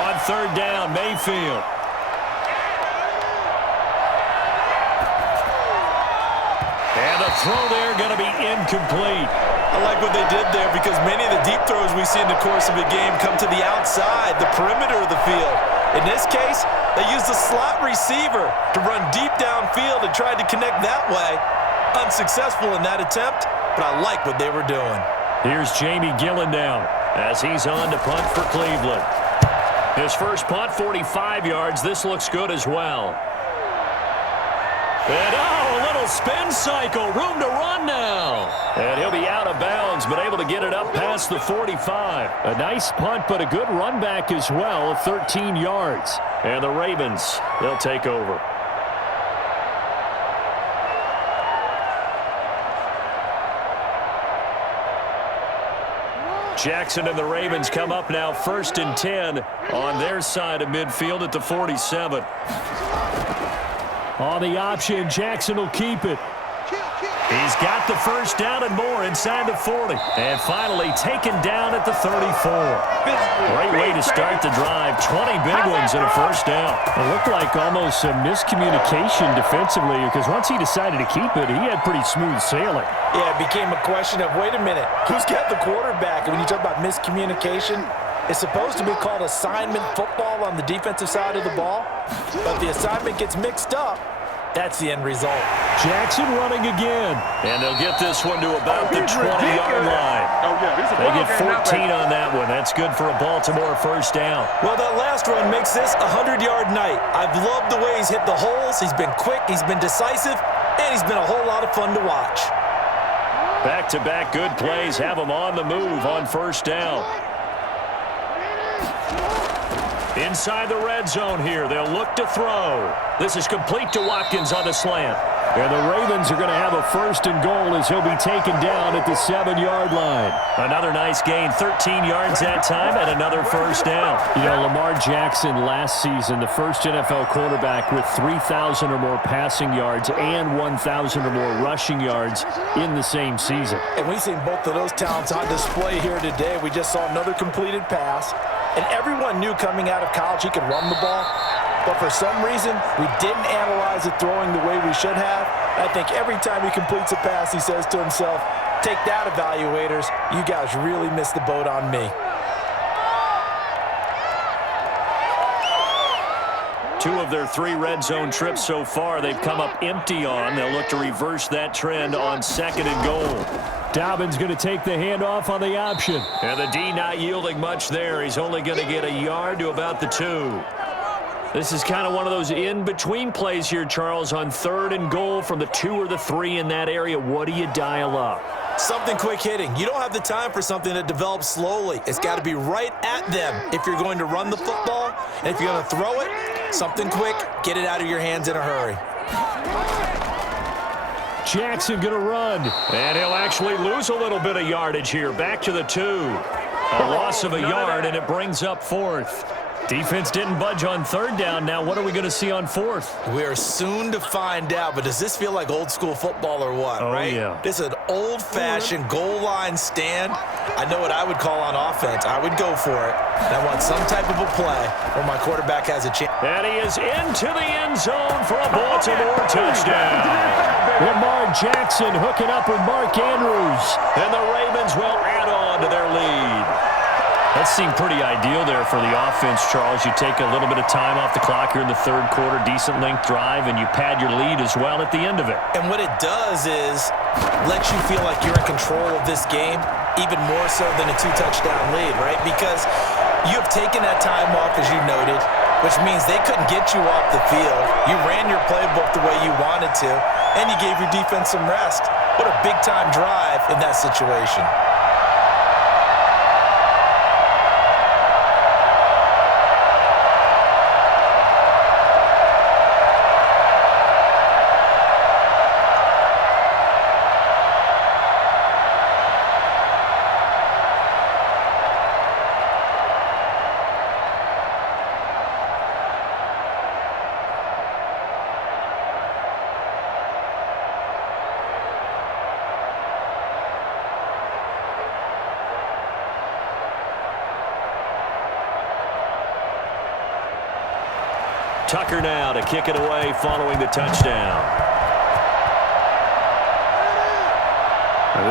On 3rd down, Mayfield. throw there going to be incomplete. I like what they did there because many of the deep throws we see in the course of a game come to the outside, the perimeter of the field. In this case, they used the slot receiver to run deep downfield and tried to connect that way. Unsuccessful in that attempt, but I like what they were doing. Here's Jamie Gillen now as he's on to punt for Cleveland. His first punt, 45 yards. This looks good as well. And a little spin cycle. Room to run now. And he'll be out of bounds, but able to get it up past the 45. A nice punt, but a good run back as well, 13 yards. And the Ravens, they'll take over. Jackson and the Ravens come up now 1st and 10 on their side of midfield at the 47. On the option, Jackson will keep it. He's got the first down and more inside the 40. And finally taken down at the 34. Great way to start the drive. 20 big ones and a first down. It looked like almost a miscommunication defensively because once he decided to keep it, he had pretty smooth sailing. Yeah, it became a question of, wait a minute, who's got the quarterback? And when you talk about miscommunication, it's supposed to be called assignment football on the defensive side of the ball. But the assignment gets mixed up. That's the end result. Jackson running again. And they'll get this one to about the 20-yard line. They get 14 on that one. That's good for a Baltimore first down. Well, that last run makes this a 100-yard night. I've loved the way he's hit the holes. He's been quick, he's been decisive, and he's been a whole lot of fun to watch. Back-to-back good plays have him on the move on first down. Inside the red zone here, they'll look to throw. This is complete to Watkins on the slant. And the Ravens are going to have a 1st and goal as he'll be taken down at the 7-yard line. Another nice gain, 13 yards that time, and another first down. You know, Lamar Jackson last season, the first NFL quarterback with 3,000 or more passing yards and 1,000 or more rushing yards in the same season. And we've seen both of those talents on display here today. We just saw another completed pass. And everyone knew coming out of college he could run the ball. But for some reason, we didn't analyze it throwing the way we should have. I think every time he completes a pass, he says to himself, take that, evaluators. You guys really missed the boat on me. 2 of their 3 red zone trips so far, they've come up empty on. They'll look to reverse that trend on 2nd and goal. Dobbins going to take the handoff on the option. And the D not yielding much there. He's only going to get a yard to about the 2. This is kind of one of those in-between plays here, Charles, on 3rd and goal from the 2 or the 3 in that area. What do you dial up? Something quick hitting. You don't have the time for something that develops slowly. It's got to be right at them if you're going to run the football. And if you're going to throw it, something quick, get it out of your hands in a hurry. Jackson going to run. And he'll actually lose a little bit of yardage here. Back to the 2. A loss of a yard, and it brings up 4th. Defense didn't budge on 3rd down. Now what are we going to see on 4th? We are soon to find out, but does this feel like old school football or what, right? Yeah. This is an old-fashioned goal line stand. I know what I would call on offense. I would go for it. And I want some type of a play where my quarterback has a chance. And he is into the end zone for a Baltimore touchdown. Lamar Jackson hooking up with Mark Andrews. And the Ravens will add on to their lead. That seemed pretty ideal there for the offense, Charles. You take a little bit of time off the clock here in the 3rd quarter, decent length drive, and you pad your lead as well at the end of it. And what it does is lets you feel like you're in control of this game, even more so than a 2-touchdown lead, right? Because you have taken that time off, as you noted, which means they couldn't get you off the field. You ran your playbook the way you wanted to, and you gave your defense some rest. What a big-time drive in that situation. Tucker now to kick it away following the touchdown.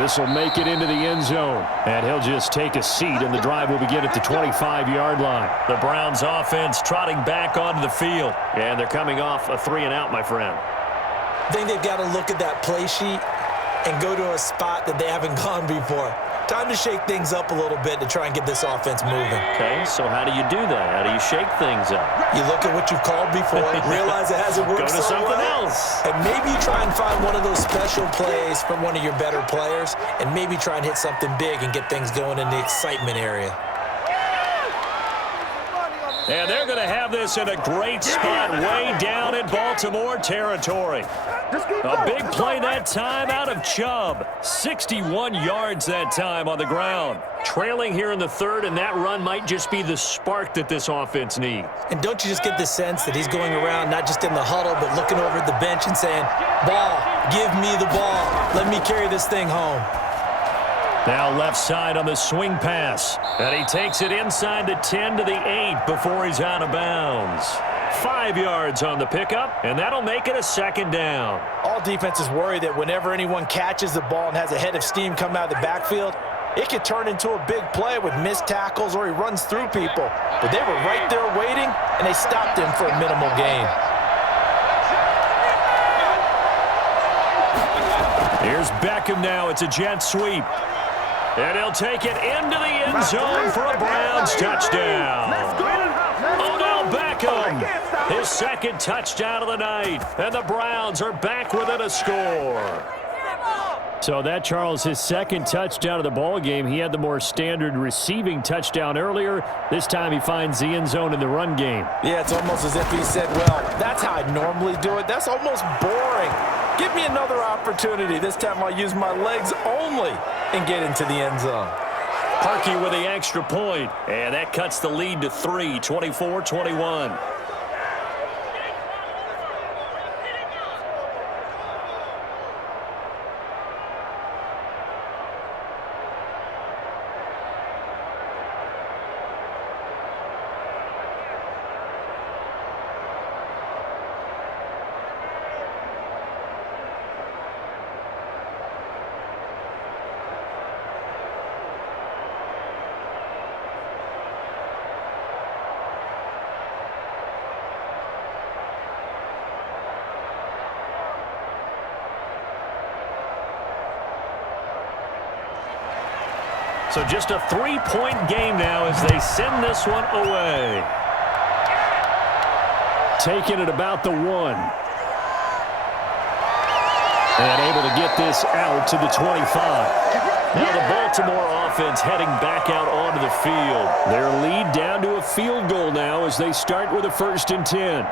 This will make it into the end zone, and he'll just take a seat, and the drive will begin at the 25-yard line. The Browns offense trotting back onto the field, and they're coming off a 3-and-out, my friend. I think they've got to look at that play sheet and go to a spot that they haven't gone before. Time to shake things up a little bit to try and get this offense moving. Okay, so how do you do that? How do you shake things up? You look at what you've called before, realize it hasn't worked Go to so something well, else. and maybe you try and find one of those special plays from one of your better players, and maybe try and hit something big and get things going in the excitement area. And they're going to have this in a great spot way down in Baltimore territory. A big play that time out of Chubb. 61 yards that time on the ground. Trailing here in the third, and that run might just be the spark that this offense needs. And don't you just get the sense that he's going around not just in the huddle, but looking over at the bench and saying, ball, give me the ball. Let me carry this thing home. Now left side on the swing pass. And he takes it inside the 10 to the 8 before he's out of bounds. 5 yards on the pickup, and that'll make it a second down. All defenses worry that whenever anyone catches the ball and has a head of steam come out of the backfield, it could turn into a big play with missed tackles or he runs through people. But they were right there waiting, and they stopped him for a minimal gain. Here's Beckham now. It's a jet sweep. And he'll take it into the end zone for a Browns touchdown. Odell Beckham, his second touchdown of the night. And the Browns are back within a score. So that, Charles, his second touchdown of the ball game. He had the more standard receiving touchdown earlier. This time he finds the end zone in the run game. Yeah, it's almost as if he said, well, that's how I normally do it. That's almost boring. Give me another opportunity. This time I'll use my legs only and get into the end zone. Parkey with the extra point, and that cuts the lead to 3, 24-21. So just a 3-point game now as they send this one away. Taking it about the 1. And able to get this out to the 25. Now the Baltimore offense heading back out onto the field. Their lead down to a field goal now as they start with a 1st and 10.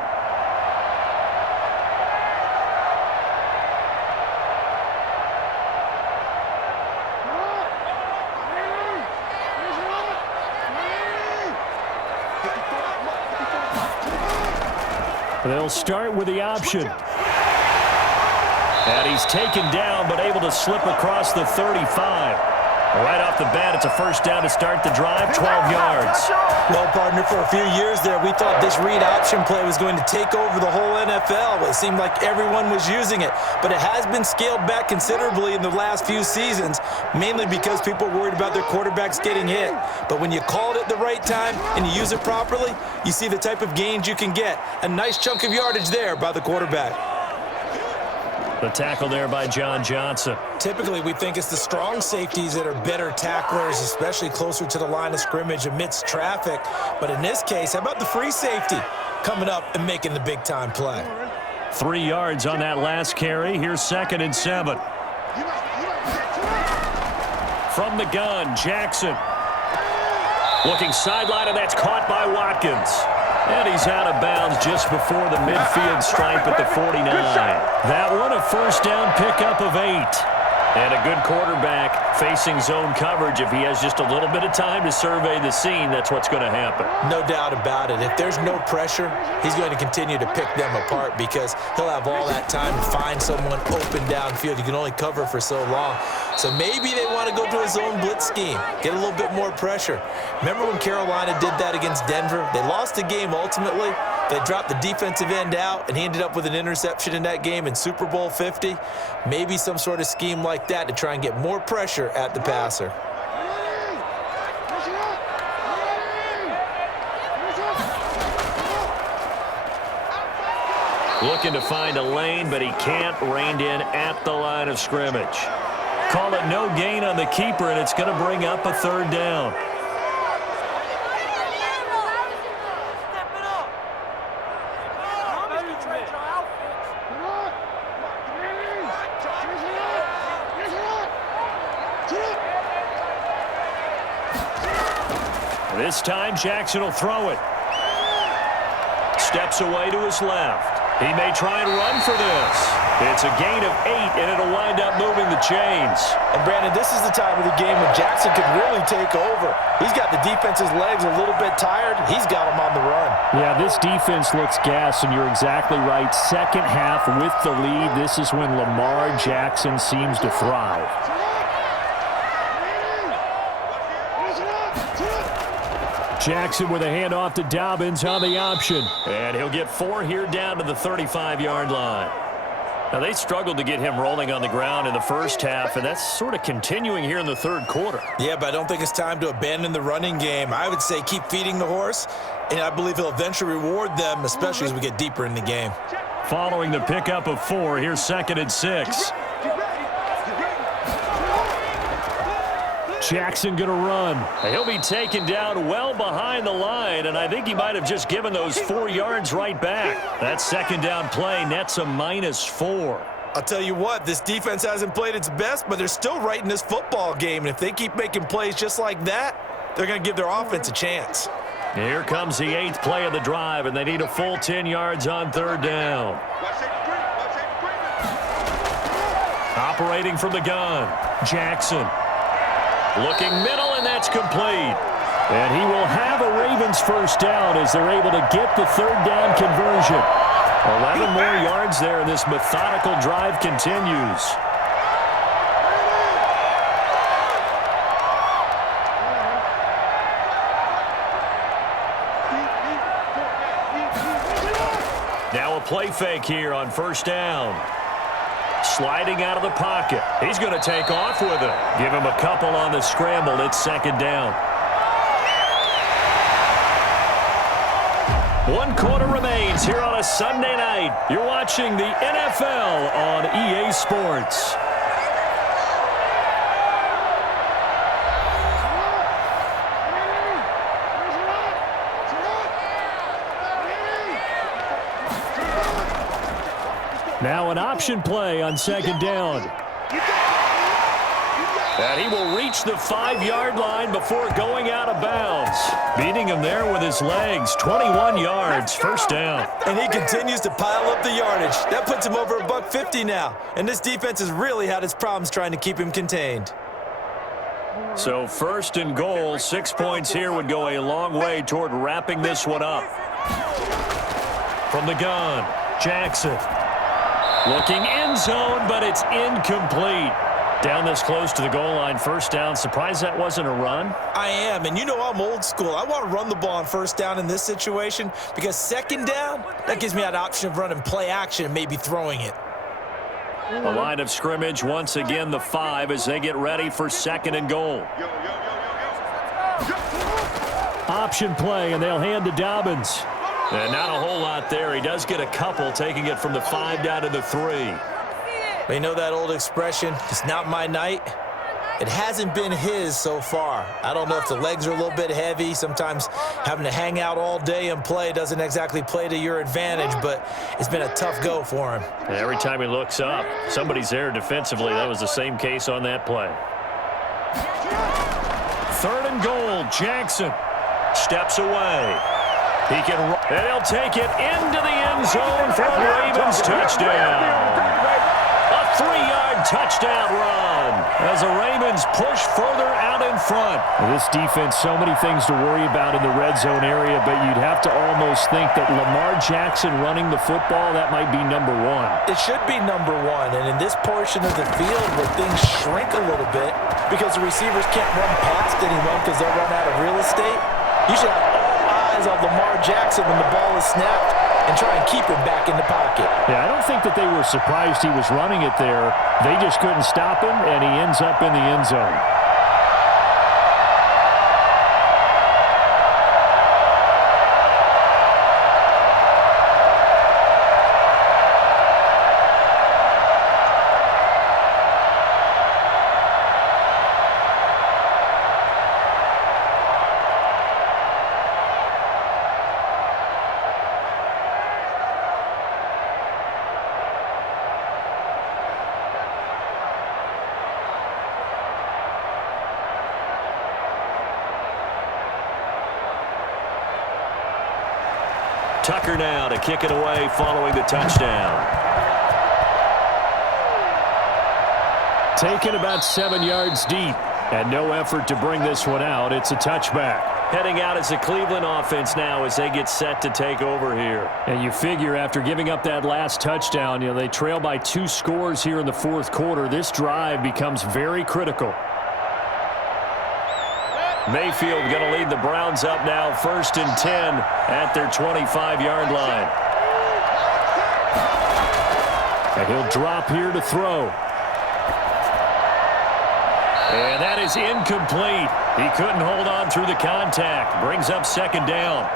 They'll start with the option. And he's taken down, but able to slip across the 35. Right off the bat, it's a first down to start the drive, 12 yards. Well, partner, for a few years there, we thought this read option play was going to take over the whole NFL. It seemed like everyone was using it, but it has been scaled back considerably in the last few seasons, mainly because people are worried about their quarterbacks getting hit. But when you call it at the right time and you use it properly, you see the type of gains you can get. A nice chunk of yardage there by the quarterback. The tackle there by John Johnson. Typically, we think it's the strong safeties that are better tacklers, especially closer to the line of scrimmage amidst traffic. But in this case, how about the free safety coming up and making the big-time play? 3 yards on that last carry. Here's 2nd and 7. From the gun, Jackson. Looking sideline, and that's caught by Watkins. And he's out of bounds just before the midfield stripe at the 49. That one a first down pickup of 8. And a good quarterback Facing zone coverage, if he has just a little bit of time to survey the scene, that's what's going to happen. No doubt about it. If there's no pressure, he's going to continue to pick them apart because he'll have all that time to find someone open downfield. You can only cover for so long. So maybe they want to go to a zone blitz scheme, get a little bit more pressure. Remember when Carolina did that against Denver? They lost the game ultimately. They dropped the defensive end out, and he ended up with an interception in that game in Super Bowl 50. Maybe some sort of scheme like that to try and get more pressure at the passer. Looking to find a lane, but he can't. Reined in at the line of scrimmage. Call it no gain on the keeper, and it's going to bring up a third down. This time, Jackson will throw it. Steps away to his left. He may try and run for this. It's a gain of 8, and it'll wind up moving the chains. And, Brandon, this is the time of the game when Jackson could really take over. He's got the defense's legs a little bit tired. He's got him on the run. Yeah, this defense looks gassed, and you're exactly right. Second half with the lead, this is when Lamar Jackson seems to thrive. Jackson with a handoff to Dobbins on the option. And he'll get 4 here down to the 35-yard line. Now, they struggled to get him rolling on the ground in the first half, and that's sort of continuing here in the third quarter. Yeah, but I don't think it's time to abandon the running game. I would say keep feeding the horse, and I believe he'll eventually reward them, especially as we get deeper in the game. Following the pickup of 4, here's 2nd and 6. Jackson going to run. He'll be taken down well behind the line, and I think he might have just given those 4 yards right back. That second down play nets a -4. I'll tell you what, this defense hasn't played its best, but they're still right in this football game, and if they keep making plays just like that, they're going to give their offense a chance. Here comes the 8th play of the drive, and they need a full 10 yards on third down. Operating from the gun, Jackson. Looking middle, and that's complete. And he will have a Ravens first down as they're able to get the third down conversion. 11 more yards there, and this methodical drive continues. Now a play fake here on first down. Sliding out of the pocket. He's going to take off with it. Give him a couple on the scramble. It's second down. 1 quarter remains here on a Sunday night. You're watching the NFL on EA Sports. Now an option play on second down. And he will reach the 5-yard line before going out of bounds. Beating him there with his legs. 21 yards, first down. And he continues to pile up the yardage. That puts him over $150 now. And this defense has really had its problems trying to keep him contained. So first and goal, 6 points here would go a long way toward wrapping this one up. From the gun, Jackson. Looking end zone, but it's incomplete. Down this close to the goal line, first down. Surprised that wasn't a run? I am, and you know I'm old school. I want to run the ball on first down in this situation because second down, that gives me that option of running play action and maybe throwing it. The line of scrimmage, once again, the 5 as they get ready for second and goal. Option play, and they'll hand to Dobbins. And not a whole lot there. He does get a couple, taking it from the 5 down to the 3. You know that old expression, it's not my night? It hasn't been his so far. I don't know if the legs are a little bit heavy. Sometimes having to hang out all day and play doesn't exactly play to your advantage, but it's been a tough go for him. And every time he looks up, somebody's there defensively. That was the same case on that play. Third and goal, Jackson steps away. He can, and he'll take it into the end zone for a Ravens touchdown. A 3-yard touchdown run as the Ravens push further out in front. This defense, so many things to worry about in the red zone area, but you'd have to almost think that Lamar Jackson running the football, that might be number one. It should be number one, and in this portion of the field where things shrink a little bit because the receivers can't run past anyone because they'll run out of real estate, you should have all eyes on Lamar Jackson when the ball is snapped and try and keep him back in the pocket. Yeah, I don't think that they were surprised he was running it there. They just couldn't stop him, and he ends up in the end zone. Tucker now to kick it away following the touchdown. Taken about 7 yards deep, and no effort to bring this one out. It's a touchback. Heading out as the Cleveland offense now as they get set to take over here. And you figure after giving up that last touchdown, they trail by 2 scores here in the fourth quarter. This drive becomes very critical. Mayfield going to lead the Browns up now, 1st and 10 at their 25-yard line. And he'll drop here to throw. And that is incomplete. He couldn't hold on through the contact. Brings up 2nd down.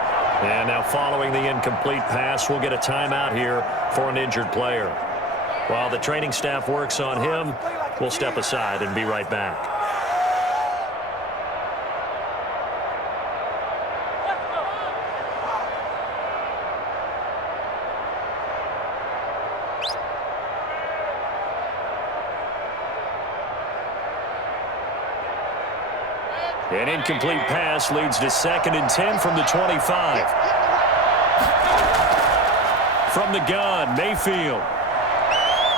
And now following the incomplete pass, we'll get a timeout here for an injured player. While the training staff works on him, we'll step aside and be right back. An incomplete pass leads to 2nd and 10 from the 25. From the gun, Mayfield.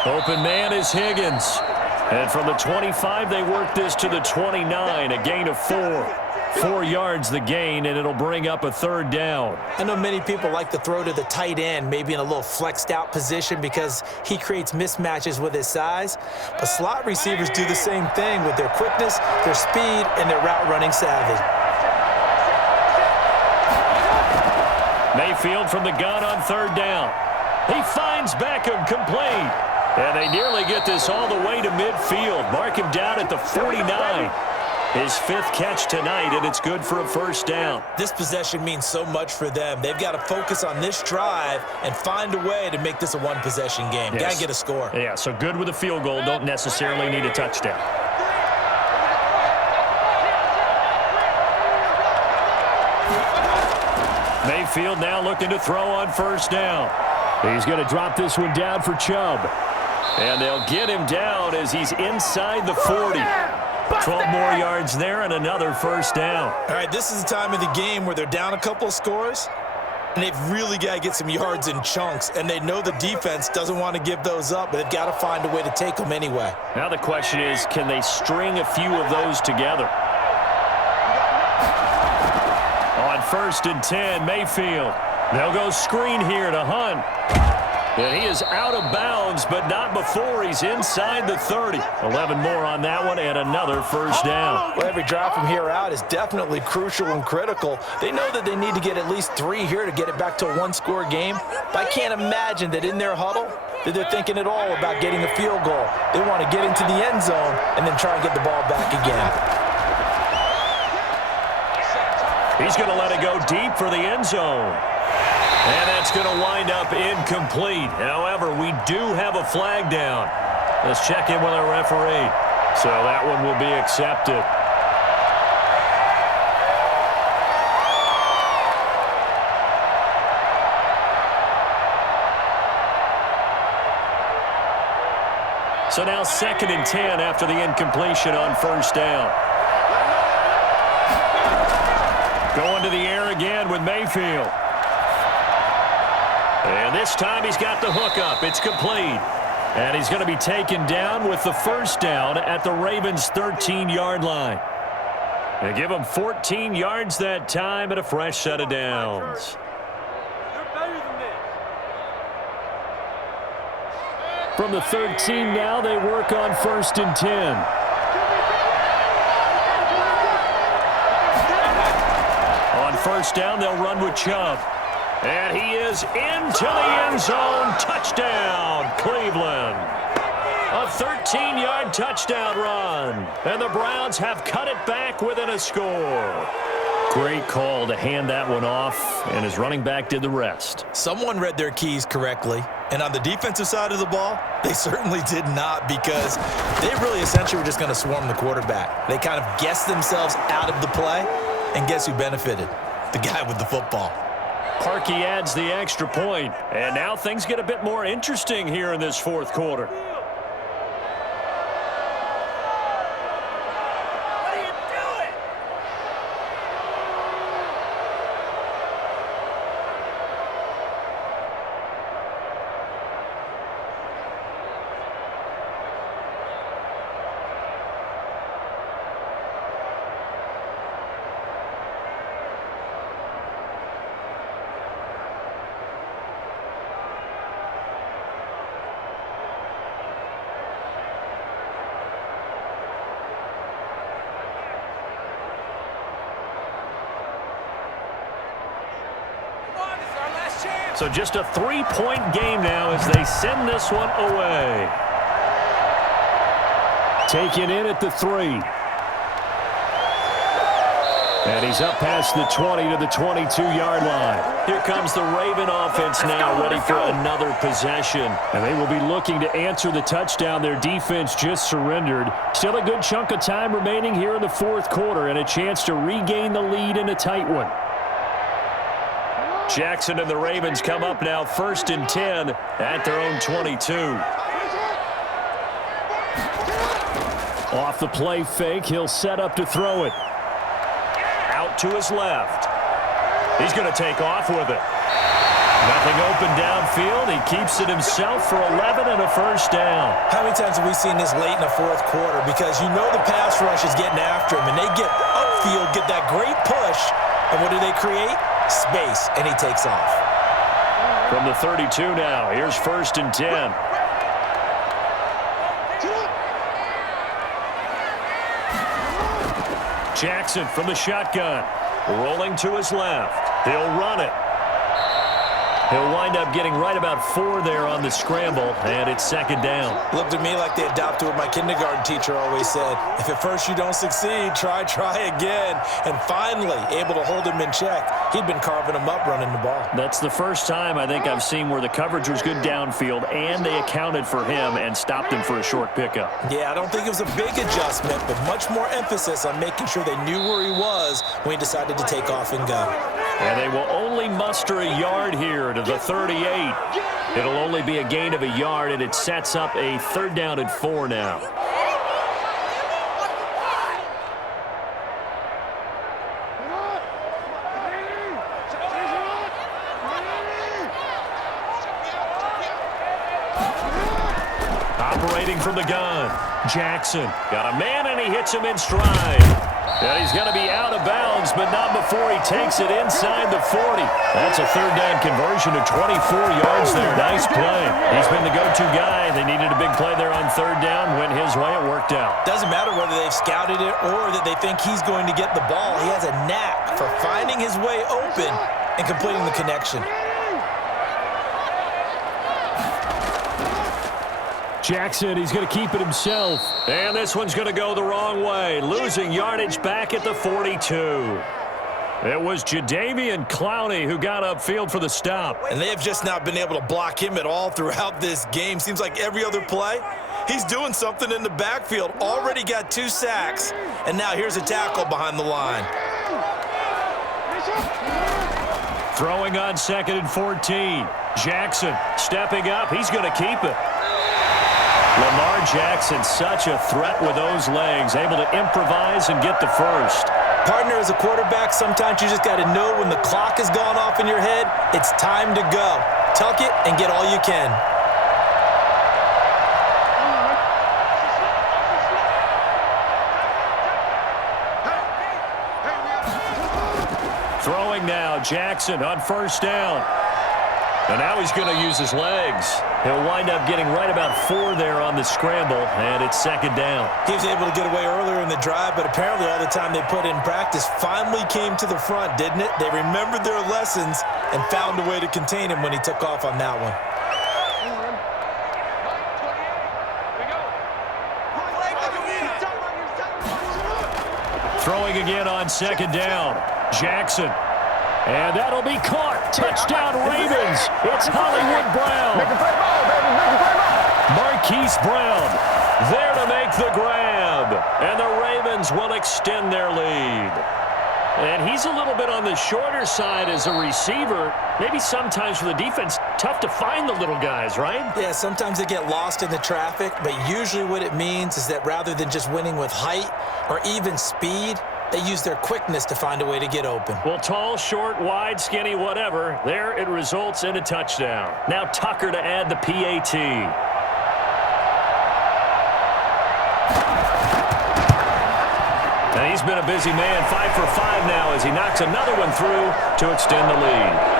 Open man is Higgins. And from the 25, they work this to the 29, a gain of 4. 4 yards the gain, and it'll bring up a 3rd down. I know many people like to throw to the tight end, maybe in a little flexed out position because he creates mismatches with his size. But slot receivers do the same thing with their quickness, their speed, and their route running savvy. Mayfield from the gun on 3rd down. He finds Beckham complete. And they nearly get this all the way to midfield. Mark him down at the 49. His 5th catch tonight, and it's good for a 1st down. This possession means so much for them. They've got to focus on this drive and find a way to make this a one-possession game. Yes. Got to get a score. Yeah, so good with a field goal. Don't necessarily need a touchdown. Mayfield now looking to throw on 1st down. He's going to drop this one down for Chubb. And they'll get him down as he's inside the 40. 12 more yards there and another 1st down. All right, this is the time of the game where they're down a couple of scores, and they've really got to get some yards in chunks, and they know the defense doesn't want to give those up, but they've got to find a way to take them anyway. Now the question is, can they string a few of those together? On 1st and 10, Mayfield. They'll go screen here to Hunt. And he is out of bounds, but not before he's inside the 30. 11 more on that one and another 1st down. Well, every drive from here out is definitely crucial and critical. They know that they need to get at least 3 here to get it back to a 1-score game. But I can't imagine that in their huddle that they're thinking at all about getting a field goal. They want to get into the end zone and then try and get the ball back again. He's going to let it go deep for the end zone. And that's going to wind up incomplete. However, we do have a flag down. Let's check in with our referee. So that one will be accepted. So now 2nd and 10 after the incompletion on 1st down. Going to the air again with Mayfield. And this time he's got the hook up. It's complete. And he's going to be taken down with the first down at the Ravens' 13-yard line. They give him 14 yards that time and a fresh set of downs. From the 13 now, they work on 1st and 10. On first down, they'll run with Chubb. And he is into the end zone. Touchdown, Cleveland. A 13-yard touchdown run. And the Browns have cut it back within a score. Great call to hand that one off, and his running back did the rest. Someone read their keys correctly, and on the defensive side of the ball, they certainly did not, because they really essentially were just going to swarm the quarterback. They kind of guessed themselves out of the play, and guess who benefited? The guy with the football. Parkey adds the extra point, and now things get a bit more interesting here in this fourth quarter. So just a 3-point game now as they send this one away. Taken in at the 3. And he's up past the 20 to the 22-yard line. Here comes the Raven offense now, ready for another possession. And they will be looking to answer the touchdown their defense just surrendered. Still a good chunk of time remaining here in the fourth quarter and a chance to regain the lead in a tight one. Jackson and the Ravens come up now 1st and 10 at their own 22. Off the play fake, he'll set up to throw it. Out to his left. He's going to take off with it. Nothing open downfield. He keeps it himself for 11 and a first down. How many times have we seen this late in the fourth quarter? Because you know the pass rush is getting after him, and they get upfield, get that great push, and what do they create? Space, and he takes off. From the 32 now, here's 1st and 10. Jackson from the shotgun, rolling to his left. He'll run it. He'll wind up getting right about 4 there on the scramble, and it's 2nd down. Looked to me like they adopted what my kindergarten teacher always said. If at first you don't succeed, try again. And finally, able to hold him in check. He'd been carving him up running the ball. That's the first time I think I've seen where the coverage was good downfield, and they accounted for him and stopped him for a short pickup. Yeah, I don't think it was a big adjustment, but much more emphasis on making sure they knew where he was when he decided to take off and go. And they will only muster a yard here to the 38. It'll only be a gain of a yard, and it sets up a 3rd down and 4 now. Operating from the gun, Jackson got a man, and he hits him in stride. And he's going to be out of bounds, but not before he takes it inside the 40. That's a 3rd down conversion of 24 yards there. Nice play. He's been the go-to guy. They needed a big play there on 3rd down. Went his way. It worked out. Doesn't matter whether they've scouted it or that they think he's going to get the ball. He has a knack for finding his way open and completing the connection. Jackson, he's going to keep it himself. And this one's going to go the wrong way. Losing yardage back at the 42. It was Jadeveon Clowney who got upfield for the stop. And they have just not been able to block him at all throughout this game. Seems like every other play, he's doing something in the backfield. Already got 2 sacks. And now here's a tackle behind the line. Throwing on 2nd and 14. Jackson stepping up. He's going to keep it. Lamar Jackson, such a threat with those legs, able to improvise and get the first. Partner, as a quarterback, sometimes you just got to know when the clock has gone off in your head, it's time to go. Tuck it and get all you can. now. Jackson on first down. And now he's going to use his legs. He'll wind up getting right about 4 there on the scramble, and it's second down. He was able to get away earlier in the drive, but apparently all the time they put in practice finally came to the front, didn't it? They remembered their lessons and found a way to contain him when he took off on that one. Throwing again on second down. Jackson. And that'll be caught. Touchdown, Ravens. It's Hollywood Brown. Marquise Brown there to make the grab. And the Ravens will extend their lead. And he's a little bit on the shorter side as a receiver. Maybe sometimes for the defense, tough to find the little guys, right? Yeah, sometimes they get lost in the traffic, but usually what it means is that rather than just winning with height or even speed, they use their quickness to find a way to get open. Well, tall, short, wide, skinny, whatever, there it results in a touchdown. Now Tucker to add the PAT. And he's been a busy man, 5 for 5 now as he knocks another one through to extend the lead.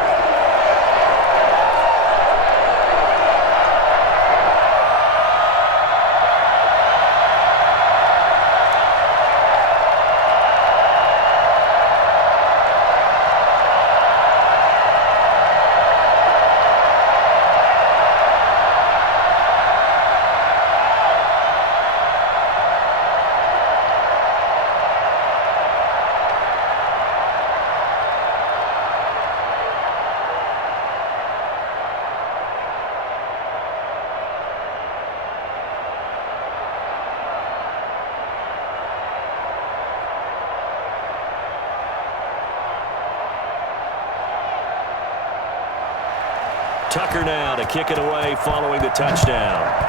Tucker now to kick it away following the touchdown.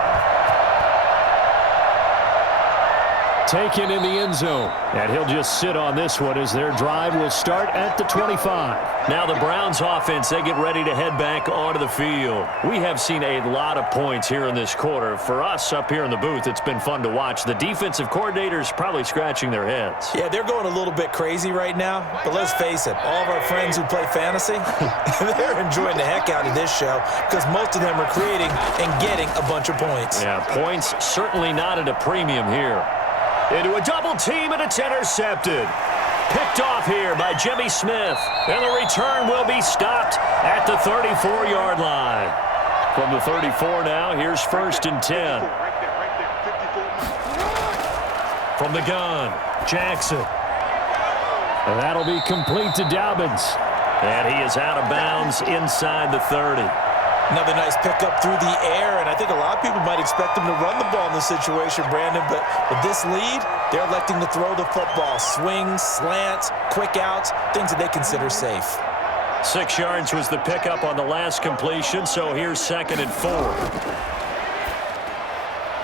Taken in the end zone. And he'll just sit on this one as their drive will start at the 25. Now the Browns offense, they get ready to head back onto the field. We have seen a lot of points here in this quarter. For us up here in the booth, it's been fun to watch. The defensive coordinators probably scratching their heads. Yeah, they're going a little bit crazy right now. But let's face it, all of our friends who play fantasy, they're enjoying the heck out of this show because most of them are creating and getting a bunch of points. Yeah, points certainly not at a premium here. Into a double team, and it's intercepted. Picked off here by Jimmy Smith. And the return will be stopped at the 34-yard line. From the 34 now, here's 1st and 10. From the gun, Jackson. And that'll be complete to Dobbins. And he is out of bounds inside the 30. Another nice pickup through the air, and I think a lot of people might expect him to run the ball in this situation, Brandon, but with this lead, they're electing to throw the football. Swings, slants, quick outs, things that they consider safe. 6 yards was the pickup on the last completion, so here's 2nd and 4.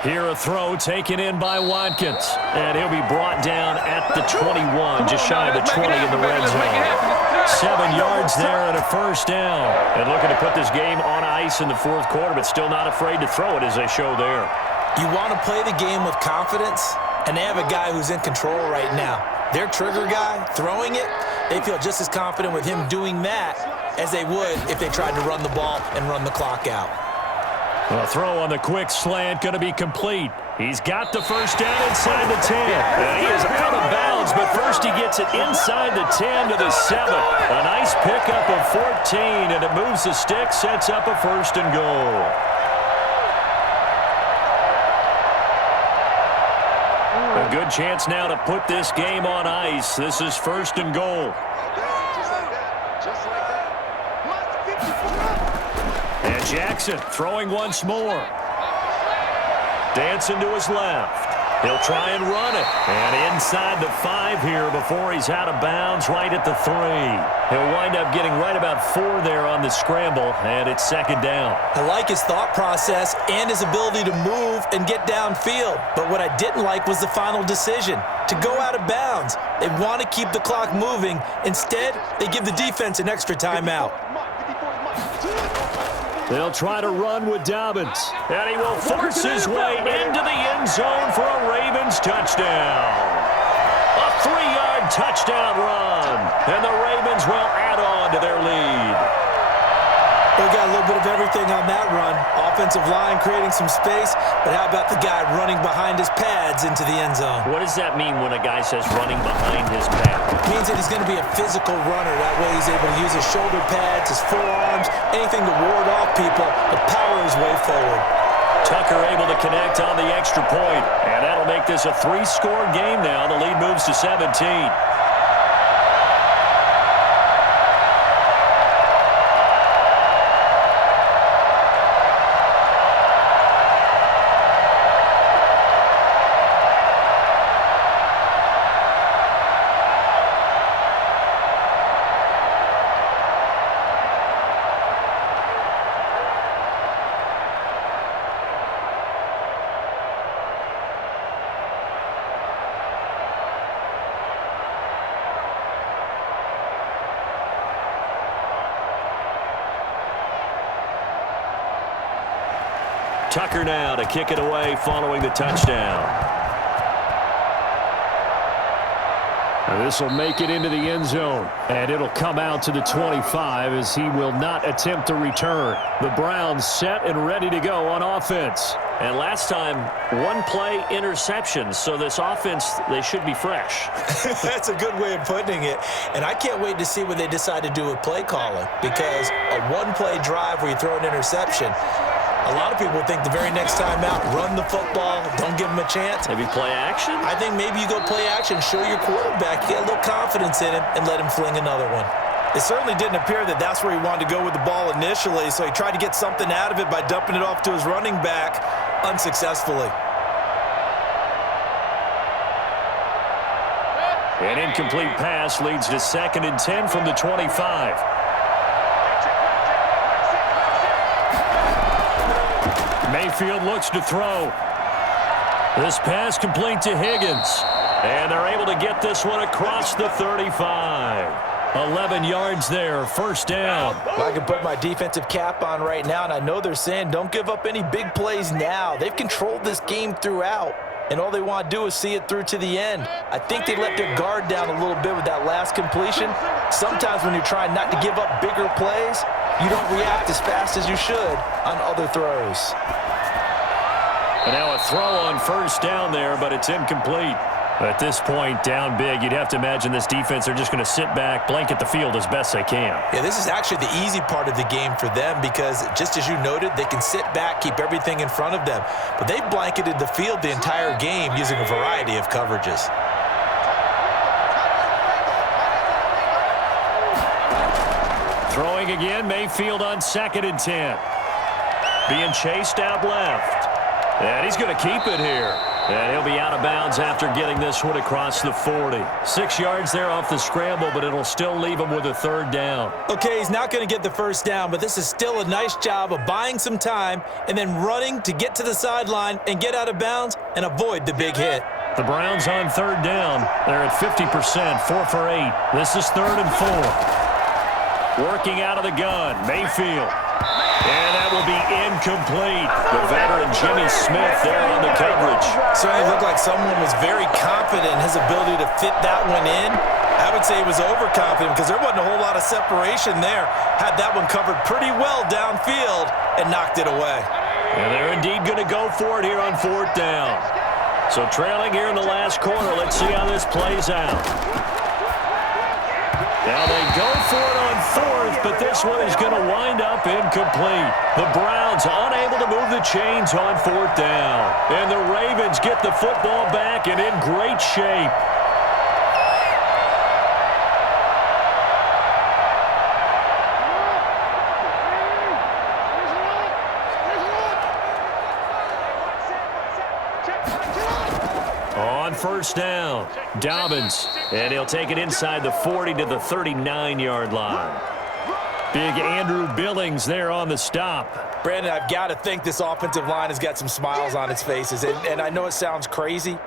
Here a throw taken in by Watkins, and he'll be brought down at the 21, just shy of the 20 in the red zone. 7 yards there and a 1st down. And looking to put this game on ice in the 4th quarter, but still not afraid to throw it as they show there. You want to play the game with confidence, and they have a guy who's in control right now. Their trigger guy, throwing it, they feel just as confident with him doing that as they would if they tried to run the ball and run the clock out. A throw on the quick slant going to be complete. He's got the 1st down inside the 10. And he is out of bounds, but first he gets it inside the 10 to the 7. A nice pickup of 14, and it moves the stick, sets up a 1st and goal. A good chance now to put this game on ice. This is 1st and goal. And Jackson throwing once more. Dancing to his left. He'll try and run it. And inside the 5 here before he's out of bounds right at the 3. He'll wind up getting right about 4 there on the scramble, and it's 2nd down. I like his thought process and his ability to move and get downfield. But what I didn't like was the final decision, to go out of bounds. They want to keep the clock moving. Instead, they give the defense an extra timeout. They'll try to run with Dobbins, and he will force his way into the end zone for a Ravens touchdown. A 3-yard touchdown run, and the Ravens will add add on to their lead. We got a little bit of everything on that run. Offensive line creating some space, but how about the guy running behind his pads into the end zone? What does that mean when a guy says running behind his pad? It means that he's going to be a physical runner. That way he's able to use his shoulder pads, his forearms, anything to ward off people, but power his way forward. Tucker able to connect on the extra point, and that'll make this a 3-score game now. The lead moves to 17. Tucker now to kick it away following the touchdown. This will make it into the end zone, and it'll come out to the 25 as he will not attempt to return. The Browns set and ready to go on offense. And last time, one-play interception, so this offense, they should be fresh. That's a good way of putting it. And I can't wait to see what they decide to do with play calling, because a one-play drive where you throw an interception, a lot of people think the very next time out, run the football, don't give him a chance. Maybe play action? I think maybe you go play action, show your quarterback, get a little confidence in him, and let him fling another one. It certainly didn't appear that that's where he wanted to go with the ball initially, so he tried to get something out of it by dumping it off to his running back unsuccessfully. An incomplete pass leads to 2nd and 10 from the 25. Mayfield looks to throw. This pass complete to Higgins. And they're able to get this one across the 35. 11 yards there, first down. Well, I can put my defensive cap on right now, and I know they're saying don't give up any big plays now. They've controlled this game throughout, and all they want to do is see it through to the end. I think they let their guard down a little bit with that last completion. Sometimes when you're trying not to give up bigger plays, you don't react as fast as you should on other throws. And now a throw on first down there, but it's incomplete. At this point, down big, you'd have to imagine this defense, they're just going to sit back, blanket the field as best they can. Yeah, this is actually the easy part of the game for them because, just as you noted, they can sit back, keep everything in front of them. But they blanketed the field the entire game using a variety of coverages. Throwing again, Mayfield on 2nd and 10. Being chased out left. And he's going to keep it here. And he'll be out of bounds after getting this one across the 40. 6 yards there off the scramble, but it'll still leave him with a 3rd down. Okay, he's not going to get the first down, but this is still a nice job of buying some time and then running to get to the sideline and get out of bounds and avoid the big hit. The Browns on 3rd down. They're at 50%, 4 for 8. This is 3rd and 4. Working out of the gun, Mayfield. And that will be incomplete. The veteran Jimmy Smith there on the coverage. Certainly looked like someone was very confident in his ability to fit that one in. I would say he was overconfident because there wasn't a whole lot of separation there. Had that one covered pretty well downfield and knocked it away. And they're indeed going to go for it here on 4th down. So trailing here in the last quarter. Let's see how this plays out. Now they go for it on 4th, but this one is going to wind up incomplete. The Browns unable to move the chains on 4th down. And the Ravens get the football back and in great shape. On 1st down, Dobbins, and he'll take it inside the 40 to the 39-yard line. Big Andrew Billings there on the stop. Brandon, I've got to think this offensive line has got some smiles on its faces, and I know it sounds crazy,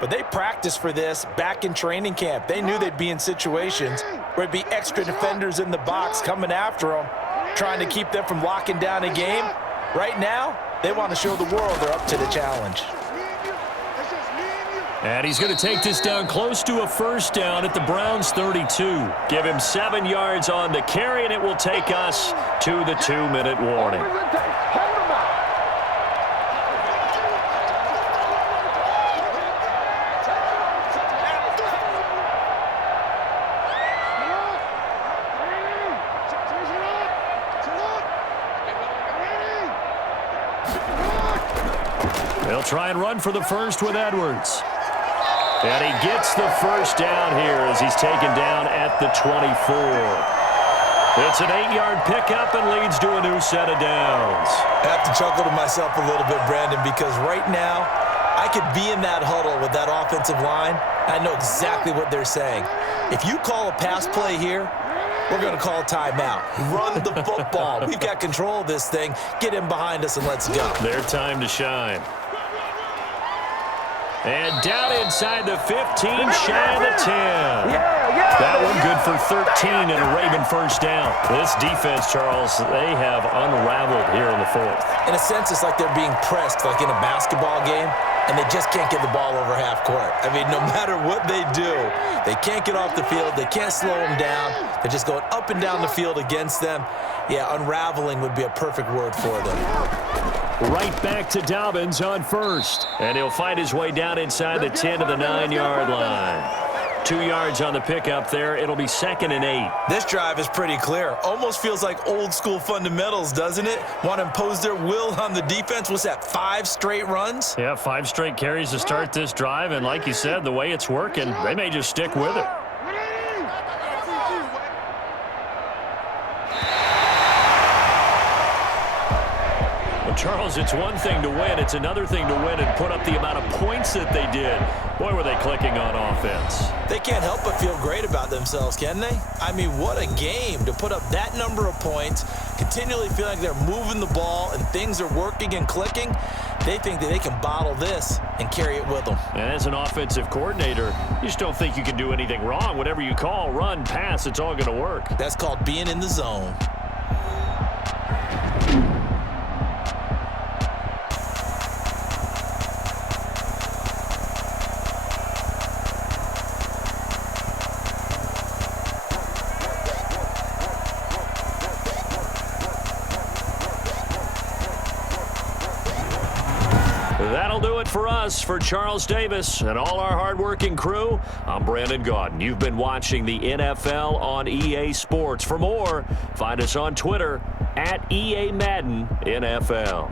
but they practiced for this back in training camp. They knew they'd be in situations where it'd be extra defenders in the box coming after them, trying to keep them from locking down a game. Right now, they want to show the world they're up to the challenge. And he's going to take this down close to a first down at the Browns' 32. Give him 7 yards on the carry, and it will take us to the 2-minute warning. They'll try and run for the first with Edwards. And he gets the first down here as he's taken down at the 24. It's an 8-yard pickup and leads to a new set of downs. I have to chuckle to myself a little bit, Brandon, because right now I could be in that huddle with that offensive line. I know exactly what they're saying. If you call a pass play here, we're going to call timeout. Run the football. We've got control of this thing. Get him behind us and let's go. Their time to shine. And down inside the 15, shy of the 10. That one good for 13 and a Raven first down. This defense, Charles, they have unraveled here in the fourth. In a sense, it's like they're being pressed like in a basketball game, and they just can't get the ball over half court. I mean, no matter what they do, they can't get off the field. They can't slow them down. They're just going up and down the field against them. Yeah, unraveling would be a perfect word for them. Right back to Dobbins on first. And he'll fight his way down inside the 10 to the 9-yard line. 2 yards on the pickup there. It'll be 2nd and 8. This drive is pretty clear. Almost feels like old school fundamentals, doesn't it? Want to impose their will on the defense. What's that, 5 straight runs? Yeah, 5 straight carries to start this drive. And like you said, the way it's working, they may just stick with it. Charles, it's one thing to win. It's another thing to win and put up the amount of points that they did. Boy, were they clicking on offense. They can't help but feel great about themselves, can they? I mean, what a game to put up that number of points, continually feel like they're moving the ball and things are working and clicking. They think that they can bottle this and carry it with them. And as an offensive coordinator, you just don't think you can do anything wrong. Whatever you call, run, pass, it's all going to work. That's called being in the zone. That'll do it for us. For Charles Davis and all our hardworking crew, I'm Brandon Gaudin. You've been watching the NFL on EA Sports. For more, find us on Twitter @EA Madden NFL.